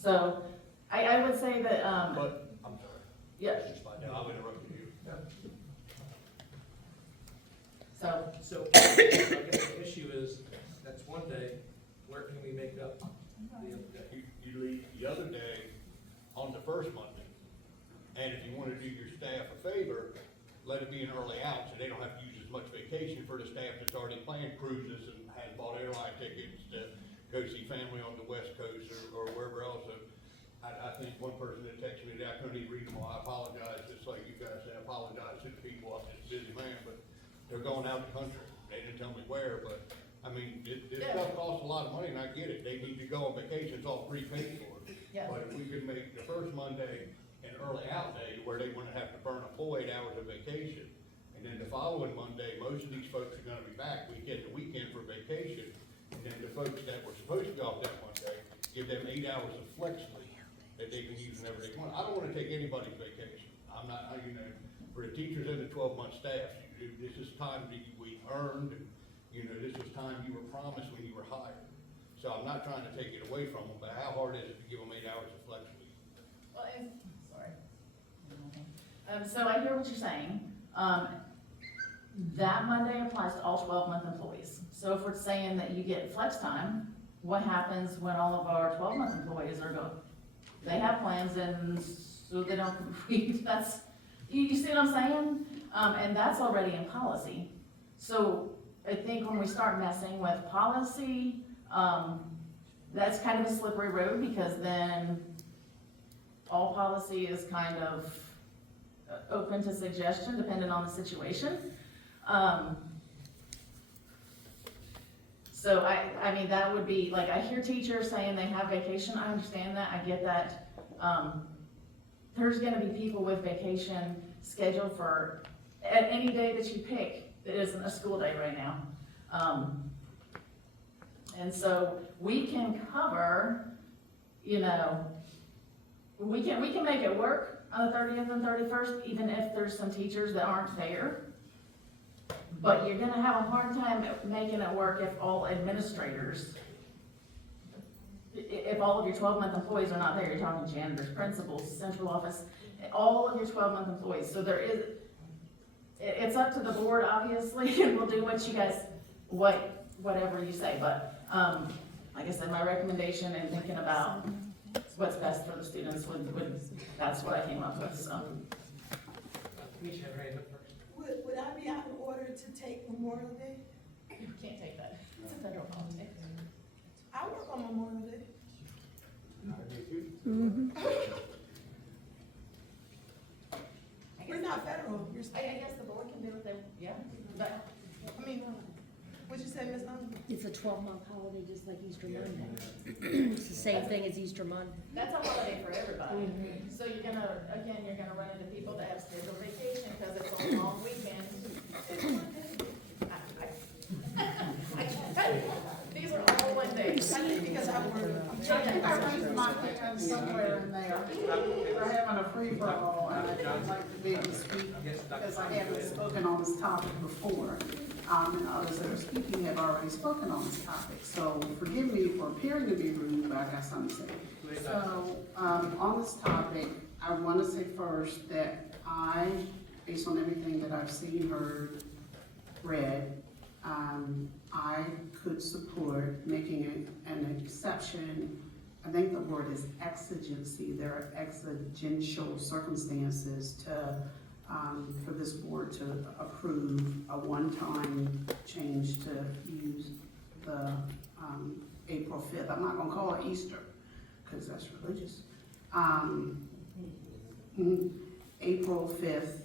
So, I would say that, But, I'm sorry. Yeah. Mr. Slidell, I'll interrupt you. So I guess the issue is, that's one day, where can we make up the other day? You leave the other day on the first Monday, and if you want to do your staff a favor, let it be an early out, so they don't have to use as much vacation for the staff that's already planned cruises and has bought airline tickets to go see family on the West Coast or wherever else. So I think one person that texted me that I couldn't even read them all, I apologize, just like you guys said, I apologize to the people, I'm just a busy man, but they're going out the country. They didn't tell me where, but, I mean, this stuff costs a lot of money, and I get it. They need to go on vacation, it's all prepaid for. Yeah. But if we could make the first Monday an early out day, where they wouldn't have to burn a full 8 hours of vacation, and then the following Monday, most of these folks are gonna be back weekend to weekend for vacation, and then the folks that were supposed to be off that Monday, give them 8 hours of flex leave that they can use whenever they want. I don't wanna take anybody's vacation. I'm not, for the teachers and the 12-month staff, this is time that we earned, this was time you were promised when you were hired. So I'm not trying to take it away from them, but how hard is it to give them 8 hours of flex leave? well, sorry. So I hear what you're saying. That Monday applies to all 12-month employees. So if we're saying that you get flex time, what happens when all of our 12-month employees are going? They have plans, and so they don't complete. That's, you see what I'm saying? And that's already in policy. So I think when we start messing with policy, that's kind of a slippery road, because then all policy is kind of open to suggestion depending on the situation. So I mean, that would be, like, I hear teachers saying they have vacation, I understand that, I get that. There's gonna be people with vacation scheduled for at any day that you pick that isn't a school day right now. And so we can cover, we can make it work on the 30th and 31st, even if there's some teachers that aren't there. But you're gonna have a hard time making it work if all administrators, if all of your 12-month employees are not there. You're talking janitors, principals, central office, all of your 12-month employees. So there is, it's up to the board, obviously, and we'll do what you guys, whatever you say. But like I said, my recommendation and thinking about what's best for the students that's what I came up with, so. Misha, have your hand up first. Would I be out of order to take Memorial Day? You can't take that. It's a federal holiday. I work on Memorial Day. We're not federal, you're I guess the board can do what they, yeah, but. I mean, what'd you say, Ms. Hunt? It's a 12-month holiday, just like Easter Monday. It's the same thing as Easter Monday. That's a holiday for everybody. So you're gonna run into people that have scheduled vacation because it's a long weekend. These are all one day. I think because I think I raised my hand somewhere in there. We're having a free-for-all, and I'd like to be able to speak, because I haven't spoken on this topic before. And others that are speaking have already spoken on this topic. So forgive me for appearing to be rude, but I got something to say. So, on this topic, I want to say first that based on everything that I've seen, heard, read, I could support making an exception. I think the word is exigency. There are exigential circumstances for this board to approve a one-time change to use the April 5th. I'm not gonna call it Easter, because that's religious. April 5th,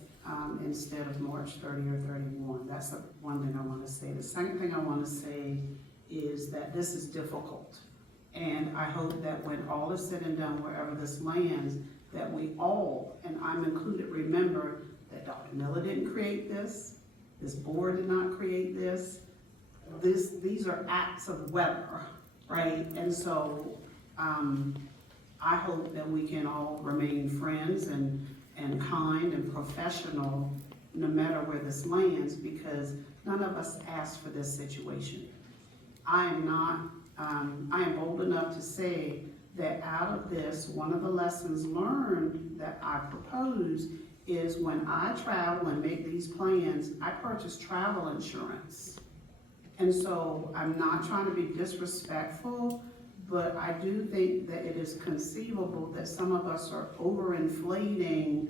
instead of March 30 or 31. That's the one thing I want to say. The second thing I want to say is that this is difficult. And I hope that when all is said and done, wherever this lands, that we all, and I'm included, remember that Dr. Miller didn't create this board did not create this. These are acts of weather, right? And so I hope that we can all remain friends and kind and professional no matter where this lands, because none of us asked for this situation. I am bold enough to say that out of this, one of the lessons learned that I propose is when I travel and make these plans, I purchase travel insurance. And so I'm not trying to be disrespectful, but I do think that it is conceivable that some of us are overinflating,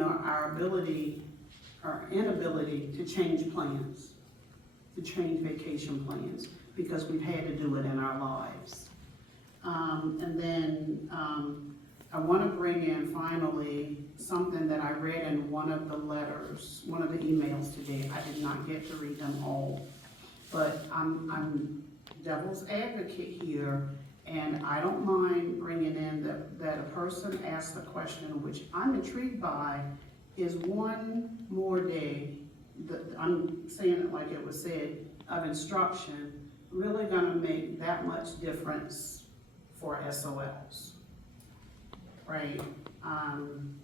our ability or inability to change plans, to change vacation plans, because we've had to do it in our lives. And then I want to bring in finally something that I read in one of the letters, one of the emails today. I did not get to read them all, but I'm devil's advocate here, and I don't mind bringing in that a person asked a question which I'm intrigued by, is one more day, I'm saying it like it was said, of instruction really gonna make that much difference for SOLs, right? And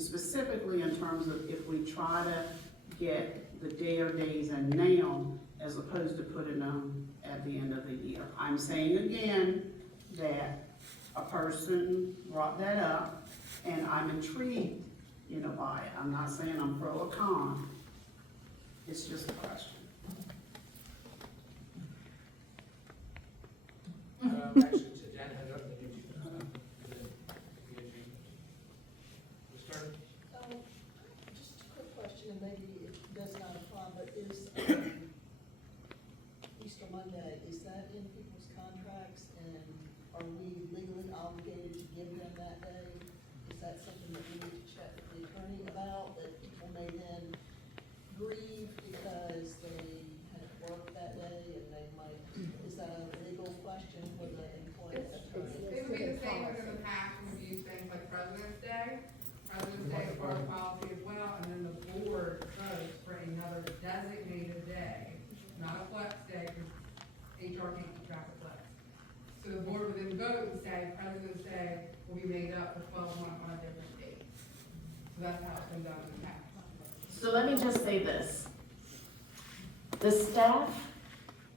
specifically in terms of if we try to get the day or days in now, as opposed to putting them at the end of the year. I'm saying again that a person brought that up, and I'm intrigued, by it. I'm not saying I'm pro or con. It's just a question. Actually, so Jan had up, and Ms. Turner? Just a quick question, and maybe it does not apply, but is Easter Monday, is that in people's contracts, and are we legally obligated to give them that day? Is that something that we need to check with the attorney about, that people may then grieve because they had to work that day, and they might, is that a legal question for the employee attorney? It would be the same as in the past when we use things like President's Day. President's Day is part of the policy as well, and then the board votes for another designated day, not a flex day, because HR can't keep track of flex. So the board would then vote and say, President's Day will be made up for 12 months on a different date. So that's how it's been done in the past. So let me just say this. The staff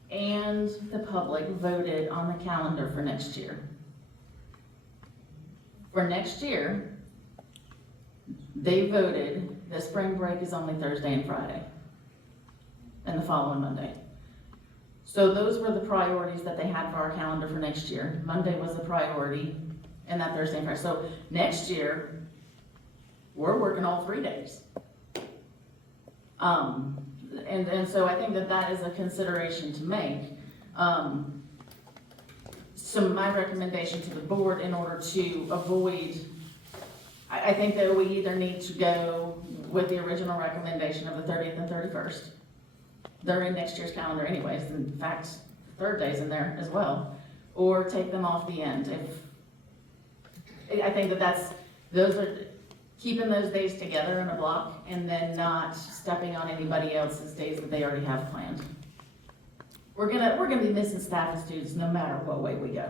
and the public voted on the calendar for next year. For next year, they voted that spring break is only Thursday and Friday, and the following Monday. So those were the priorities that they had for our calendar for next year. Monday was the priority, and that Thursday and Friday. So next year, we're working all 3 days. And so I think that is a consideration to make. So my recommendation to the board, in order to avoid, I think that we either need to go with the original recommendation of the 30th and 31st. They're in next year's calendar anyways. In fact, the third day's in there as well. Or take them off the end. I think those are keeping those days together in a block, and then not stepping on anybody else's days that they already have planned. We're gonna be missing staff and students no matter what way we go.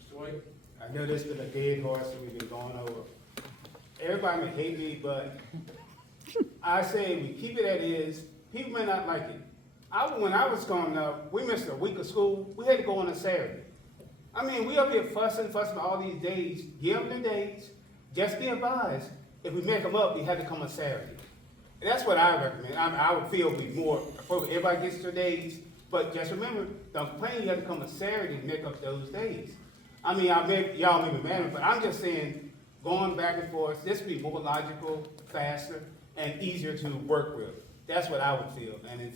Mr. White? I know this has been a dead horse that we've been going over. Everybody may hate me, but I say we keep it as is. People may not like it. When I was growing up, we missed a week of school. We had to go on a Saturday. I mean, we up here fussing all these days. Give them the days. Just be advised, if we make them up, we have to come on Saturday. And that's what I recommend. I would feel be more appropriate. Everybody gets their days, but just remember, don't complain, you have to come on Saturday to make up those days. I mean, y'all may be mad, but I'm just saying, going back and forth, this would be more logical, faster, and easier to work with. That's what I would feel. And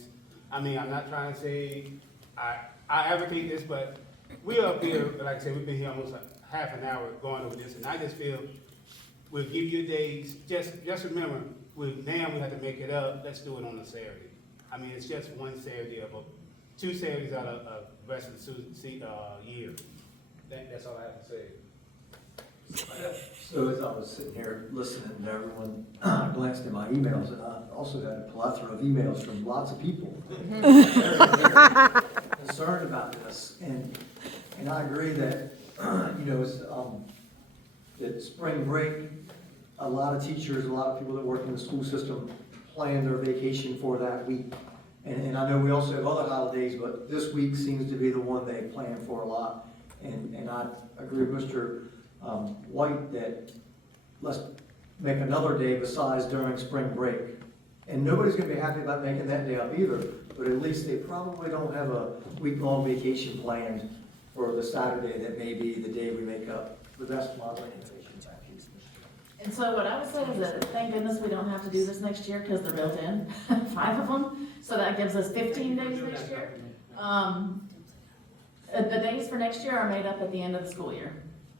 I'm not trying to say I advocate this, but we up here, like I said, we've been here almost like half an hour going over this, and I just feel we'll give you days, just remember, we have to make it up, let's do it on a Saturday. I mean, it's just one Saturday two Saturdays out of the rest of the year. That's all I have to say. So as I was sitting here listening to everyone, I glanced at my emails, and I also had a plethora of emails from lots of people concerned about this, and I agree that, it's, that spring break, a lot of teachers, a lot of people that work in the school system plan their vacation for that week. And I know we also have other holidays, but this week seems to be the one they plan for a lot. And I agree with Mr. White that let's make another day besides during spring break. And nobody's gonna be happy about making that day up either, but at least they probably don't have a week-long vacation planned for the Saturday that may be the day we make up. But that's my recommendation. And so what I would say is that thank goodness we don't have to do this next year because they're built in, 5 of them. So that gives us 15 days next year. The days for next year are made up at the end of the school year,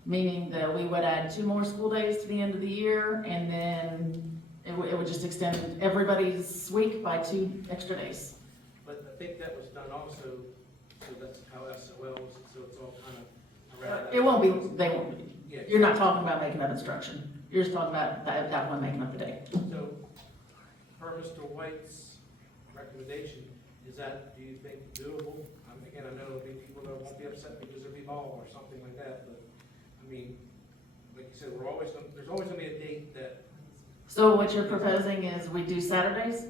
meaning that we would add 2 more school days to the end of the year, and then it would just extend everybody's week by 2 extra days. But I think that was done also, so that's how SOL, so it's all kind of around that. It won't be, they won't be. Yeah. You're not talking about making up instruction. You're just talking about that one making up the day. So, per Mr. White's recommendation, is that, do you think, doable? Again, I know there'll be people that won't be upset because there'll be ball or something like that, but, I mean, like you said, there's always gonna be a date that. So what you're proposing is we do Saturdays?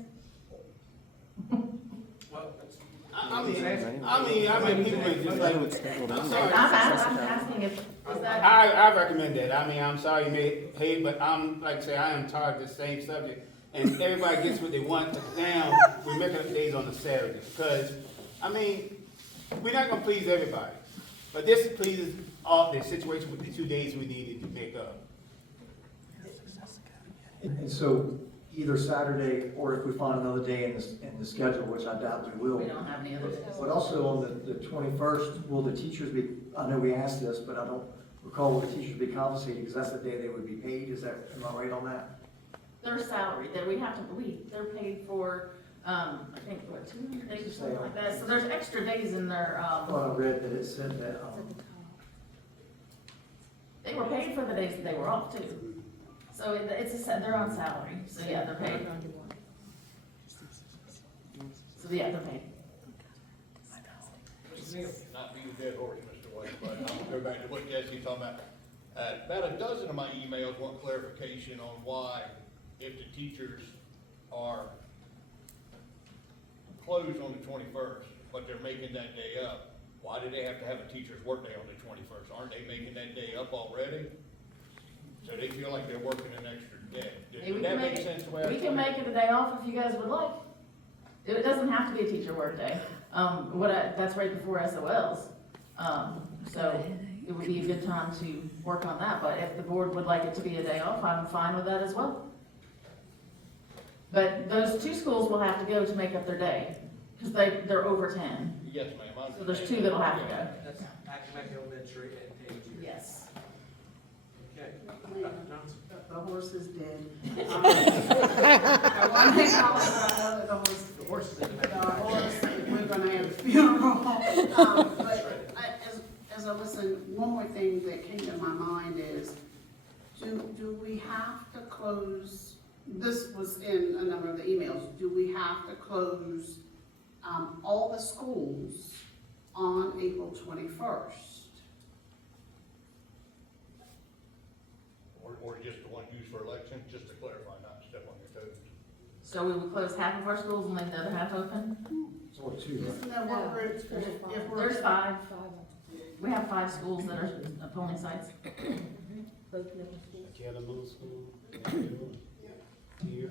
Well, that's. I mean, people are just like, I'm sorry. I'm asking if, is that? I recommend that. I mean, I'm sorry you may hate, but like I say, I am tired of the same subject. And everybody gets what they want, but now we're making up days on the Saturday. Because, I mean, we're not gonna please everybody. But this pleases all the situation with the 2 days we needed to make up. And so either Saturday, or if we find another day in the schedule, which I doubt we will. We don't have any other days. But also on the 21st, will the teachers be, I know we asked this, but I don't recall, will the teachers be compensated, because that's the day they would be paid, am I right on that? Their salary, that we have to, they're paid for, I think, what, 200 days or something like that. So there's extra days in their, Well, I read that it said that, they were paid for the days that they were off too. So they're on salary, so yeah, they're paid. So yeah, they're paid. Not being a dead horse, Mr. White, but I'm gonna go back to what Jesse's talking about. About a dozen of my emails want clarification on why, if the teachers are closed on the 21st, but they're making that day up, why do they have to have a teacher's workday on the 21st? Aren't they making that day up already? So they feel like they're working an extra day. Hey, Does that make sense the way I we can explained make it a day off if you guys would like. It doesn't have to be a teacher workday. That's right before SOLs. So it would be a good time to work on that, but if the board would like it to be a day off, I'm fine with that as well. But those 2 schools will have to go to make up their day, because they're over 10. Yes, ma'am. So there's 2 that'll have to go. That's Accomack Elementary and Tangier. Yes. Okay. Dr. Johnson? The horse is dead. I want to acknowledge the horse. The horse is in the The back. horse, we're gonna have a funeral. But as I listen, one more thing that came to my mind is, do we have to close, this was in a number of the emails, do we have to close all the schools on April 21st? Or just the one used for elections, just to clarify, not to step on your toes. So we would close half of our schools and leave the other half open? Or 2, right? Isn't that what we're, if we're. There's 5. We have 5 schools that are polling sites. Taylor Middle School, here.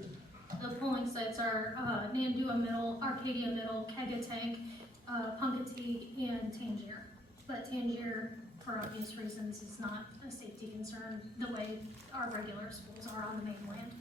The polling sites are Nandua Middle, Arcadia Middle, Kegatank, Punkateague, and Tangier. But Tangier, for obvious reasons, is not a safety concern the way our regular schools are on the mainland.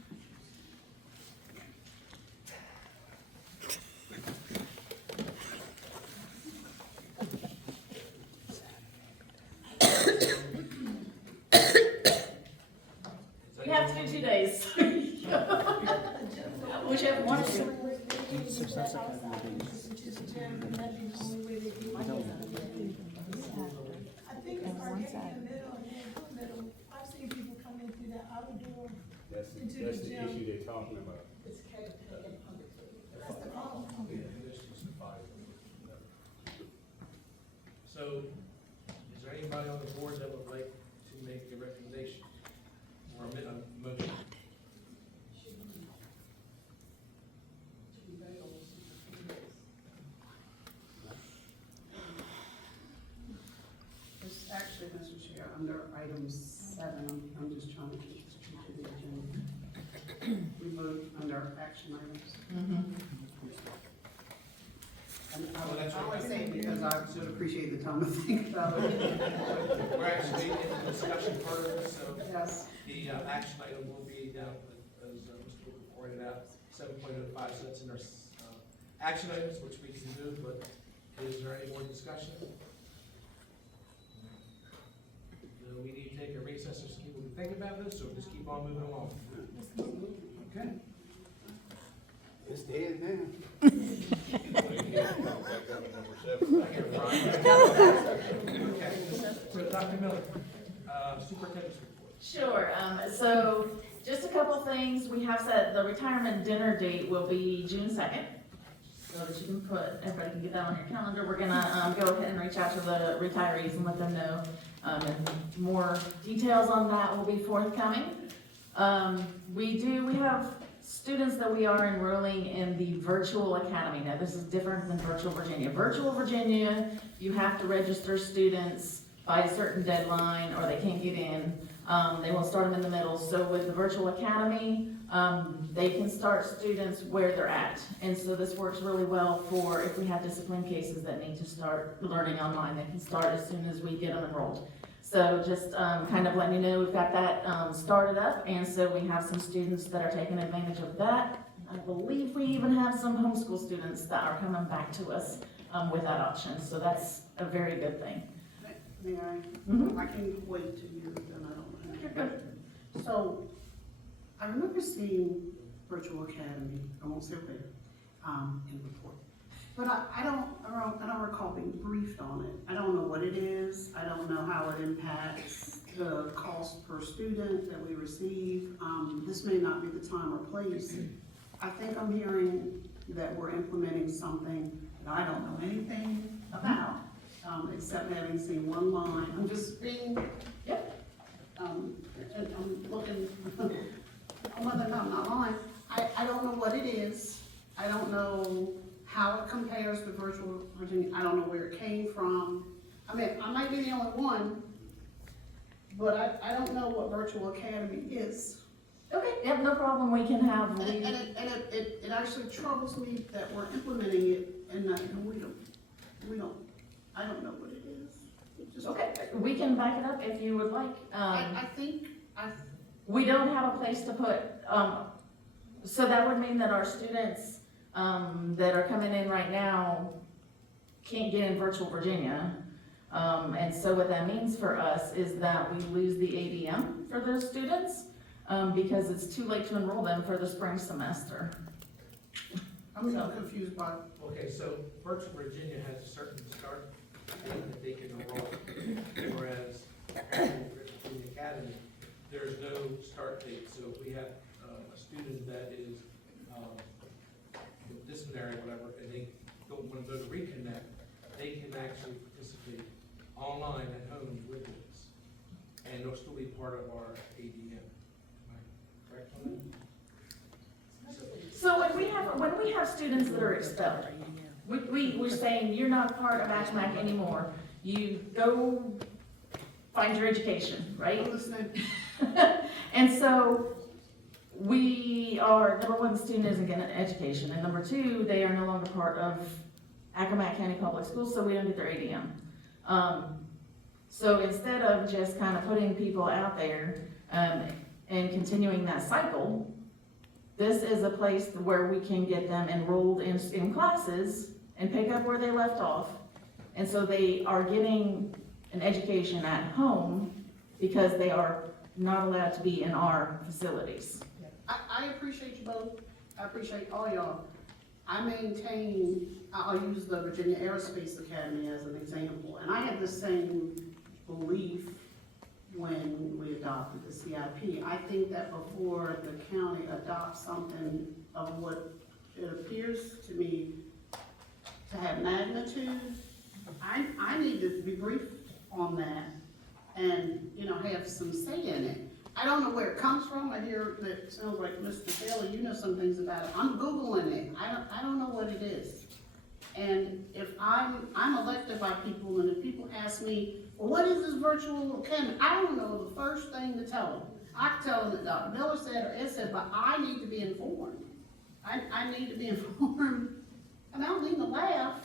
outside and listen to the gym, and that'd be the only way they do it. I think it's arcade in the middle and then go middle. I've seen people come in through that outer door into the gym. they're talking about. It's That's the problem. So, is there anybody on the board that would like to make a recommendation or a motion? It's actually, Mr. Chair, under item 7, I'm just trying to keep to the agenda. We vote under action items. And I always say it because I should appreciate the time to think about it. We're actually in the discussion part of this, so Yes. the action item will be down, as Mr. Booker pointed out, 7.05, so that's in our action items, which we can do, but is there any more discussion? Do we need to take a recess or people to think about this, or just keep on moving along? Okay. It's dead now. Okay, so Dr. Miller, superintendent's report. Sure, so just a couple things. We have said the retirement dinner date will be June 2nd. So that you can put, everybody can get that on your calendar. We're gonna, go ahead and reach out to the retirees and let them know. And more details on that will be forthcoming. We have students that we are enrolling in the virtual academy. Now, this is different than Virtual Virginia. Virtual Virginia, you have to register students by a certain deadline or they can't get in. They won't start them in the middle. So with the virtual academy, they can start students where they're at. And so this works really well for if we have discipline cases that need to start learning online, they can start as soon as we get them enrolled. So just kind of letting you know, we've got that started up, and so we have some students that are taking advantage of that. I believe we even have some homeschool students that are coming back to us with that option, so that's a very good thing. May I? Mhm. I can wait till you're done, I don't know. You're good. So, I remember seeing Virtual Academy, I won't say where, in the report. But I don't recall being briefed on it. I don't know what it is. I don't know how it impacts the cost per student that we receive. This may not be the time or place. I think I'm hearing that we're implementing something that I don't know anything about, except having seen one line. I'm just being, Yep. and I'm looking, whether or not I'm not lying. I don't know what it is. I don't know how it compares to Virtual Virginia. I don't know where it came from. I mean, I might be the only one, but I don't know what Virtual Academy is. Okay, yep, no problem, we can have. And it actually troubles me that we're implementing it and that we don't, I don't know what it is. It just- Okay, we can back it up if you would like. I think, We don't have a place to put, so that would mean that our students that are coming in right now can't get in Virtual Virginia. And so what that means for us is that we lose the ADM for those students because it's too late to enroll them for the spring semester. I'm so confused by. Okay, so Virtual Virginia has a certain start date that they can enroll, whereas Virginia Academy, there's no start date. So if we have a student that is disciplinary or whatever, and they don't want to go to reconnect, they can actually participate online at home with us, and they'll still be part of our ADM. Am I correct on that? So when we have students that are expelled, we're saying you're not part of Accomack anymore. You go find your education, right? And so we are, number one, the student isn't getting an education, and number two, they are no longer part of Accomack County Public Schools, so we don't get their ADM. So instead of just kind of putting people out there and continuing that cycle, this is a place where we can get them enrolled in classes and pick up where they left off. And so they are getting an education at home because they are not allowed to be in our facilities. I appreciate you both. I appreciate all y'all. I'll use the Virginia Aerospace Academy as an example, and I had the same belief when we adopted the CIP. I think that before the county adopts something of what it appears to me to have magnitude, I need to be briefed on that and, you know, have some say in it. I don't know where it comes from. I hear that it sounds like Mr. Taylor, you know some things about it. I'm Googling it. I don't know what it is. And if I'm elected by people, and if people ask me, well, what is this virtual academy? I don't know the first thing to tell them. I can tell them that Dr. Miller said or Ed said, but I need to be informed. I need to be informed. And I don't mean to laugh.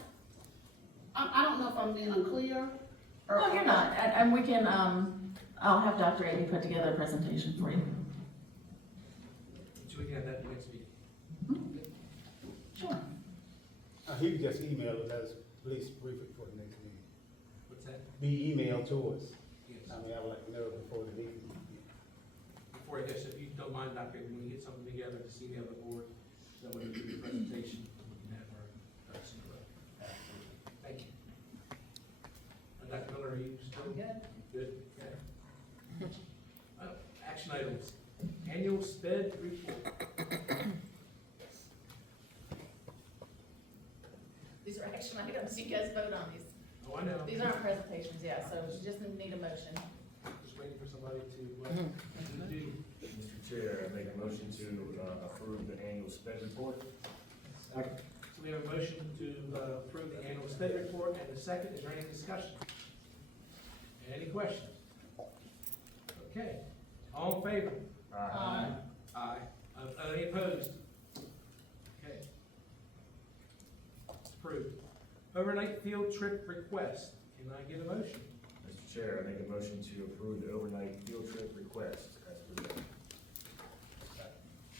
I don't know if I'm being unclear. Or No, you're not, and we can, I'll have Dr. Ady put together a presentation for you. So we can have that next week. Sure. He can just email it as, please brief it for the next meeting. What's that? Be emailed to us. Yes. I mean, I would like to know before the meeting. Before I guess, if you don't mind, Dr. Ady, when you get something together, just email the board, so when we do the presentation, we can have our ducks in a row. Thank you. Dr. Miller, are you still? Good. Good, okay. Action items, annual SPED report. These are action items, you guys vote on these. Oh, I know. These aren't presentations, yeah, so you just need a motion. Just waiting for somebody to do. Mr. Chair, I make a motion to approve the annual sped report. So we have a motion to approve the annual SPED report, and the second, is there any discussion? Any questions? Okay, all in favor? Aye. Aye. Any opposed? Okay. Approved. Overnight field trip request, can I get a motion? Mr. Chair, I make a motion to approve the overnight field trip request as presented.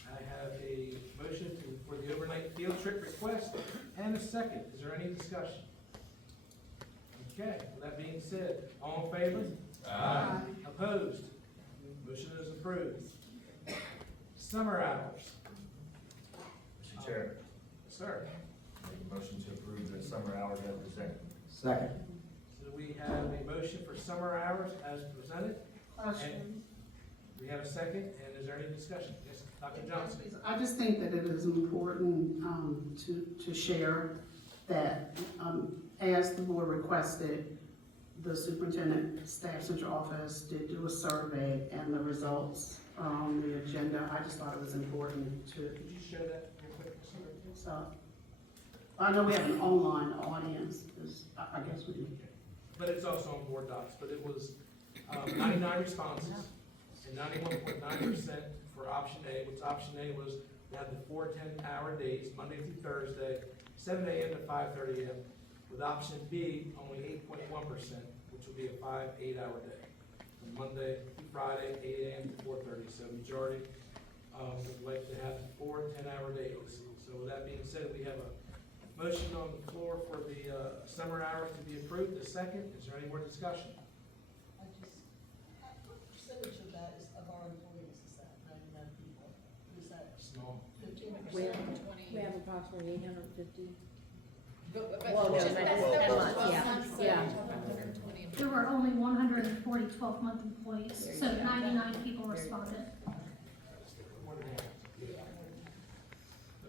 I have a motion for the overnight field trip request, and a second, is there any discussion? Okay, with that being said, all in favor? Aye. Opposed? Motion is approved. Summer hours. Mr. Chair, Yes, sir. make a motion to approve the summer hours as presented. Second. So we have a motion for summer hours as presented. Question. We have a second, and is there any discussion? Yes, Dr. Johnson. I just think that it is important to share that as the board requested, the superintendent staff central office did do a survey, and the results on the agenda, I just thought it was important to, Could you share that real quick? so. I know we have an online audience, I guess we do. But it's also on board docs, but it was 99 responses and 91.9% for option A, which option A was, we had the 4 10-hour days, Monday through Thursday, 7 a.m. to 5:30 a.m., with option B, only 8.1%, which would be a 5 8-hour day, from Monday through Friday, 8 a.m. to 4:30. So majority would like to have 4 10-hour days. So with that being said, we have a motion on the floor for the summer hours to be approved. The second, is there any more discussion? What percentage of that is of our employees is that, 99 people? Is that Small. 15%? We have approximately 850. Well, no, that's 10 months, yeah. There were only 140 12-month employees, so 99 people responded.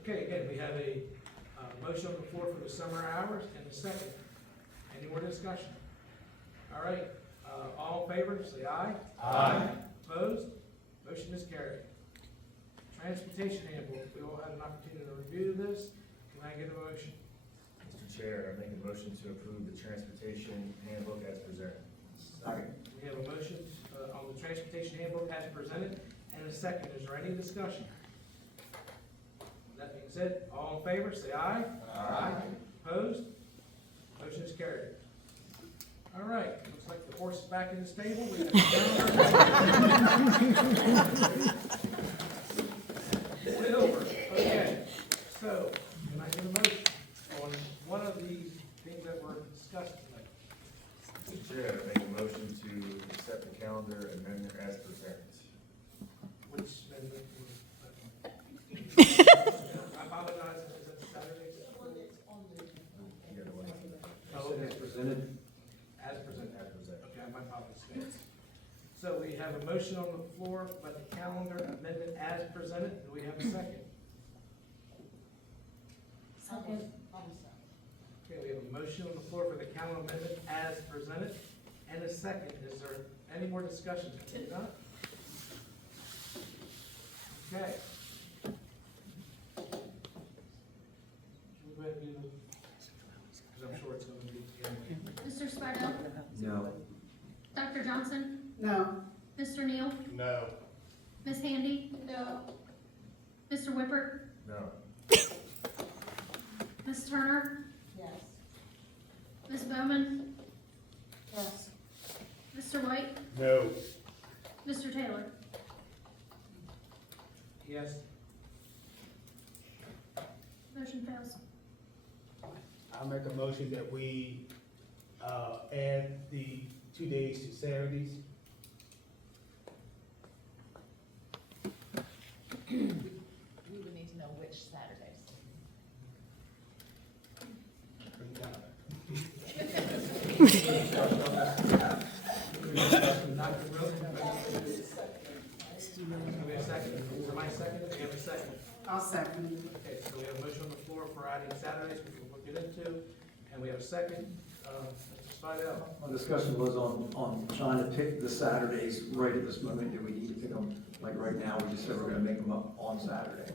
Okay, again, we have a motion on the floor for the summer hours and a second. Any more discussion? All right, all in favor, say aye. Aye. Opposed? Motion is carried. Transportation handbook, we all had an opportunity to review this. Can I get a motion? Mr. Chair, I make a motion to approve the transportation handbook as presented. Second. We have a motion on the transportation handbook as presented and a second. Is there any discussion? That being said, all in favor, say aye. Aye. Opposed? Motion is carried. All right, looks like the horse is back in the stable. We have Way over. Okay, so can I get a motion on one of these things that were discussed tonight? Mr. Chair, I make a motion to accept the calendar amendment as presented. Which amendment was that one? I apologize, is that Saturday? Oh, okay. As presented. As presented. As presented. Okay, my apologies. So we have a motion on the floor by the calendar amendment as presented. Do we have a second? Second. Okay, we have a motion on the floor for the calendar amendment as presented and a second. Is there any more discussion? If not? Okay. Should we go ahead and do, because I'm sure it's going to be, yeah. Mr. Sparta, No. Dr. Johnson, No. Mr. Neal, No. Ms. Handy, No. Mr. Whippert, No. Ms. Turner, Yes. Ms. Bowman, Yes. Mr. White, No. Mr. Taylor. Yes. Motion fails. I make a motion that we, add the 2 days to Saturdays. We would need to know which Saturdays. Dr. Wilson, we have a second. Somebody second? We have a second. I'll second. Okay, so we have a motion on the floor for adding Saturdays, which we'll get into, and we have a second. Mr. Slidell. Our discussion was on trying to pick the Saturdays right at this moment. Do we need to pick them, like right now, we just said we're gonna make them up on Saturday.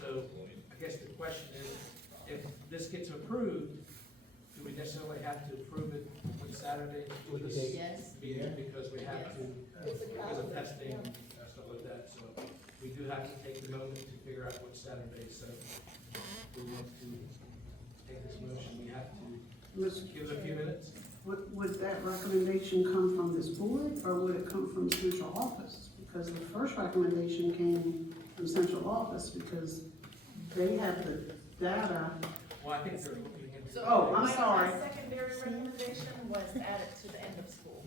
So I guess the question is, if this gets approved, do we necessarily have to approve it with Saturday? With this Yes. meeting? Because we have to, because of testing and stuff like that, so we do have to take the moment to figure out which Saturday, so we want to take this motion, we have to give it a few minutes. Would that recommendation come from this board, or would it come from central office? Because the first recommendation came from central office, because they have the data. Well, I think they're looking into. Oh, I'm sorry. My secondary recommendation was add it to the end of school.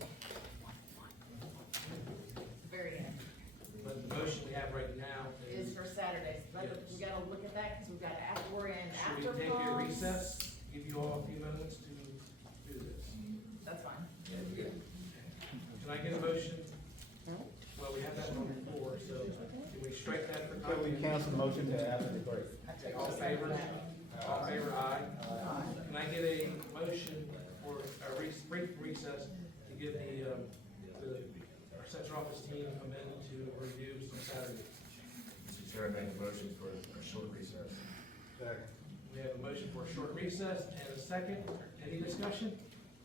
Very end. But the motion we have right now Is for Saturdays, but Yes. we gotta look at that, because we've got after, we're in after should we take a prom. recess, give you all a few moments to do this? That's fine. Can I get a motion? Well, we have that on the floor, so can we strike that for? Can we cancel the motion to after the break? All in favor? All in favor, aye. Can I get a motion for a brief recess to give our central office team a minute to review some Saturday? Mr. Chair, I make a motion for a short recess. We have a motion for a short recess and a second. Any discussion?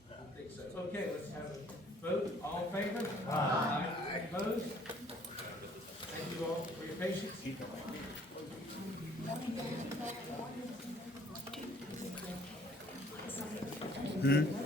I don't think so. Okay, let's have a vote. All in favor? Aye. Opposed? Thank you all for your patience. Hmm?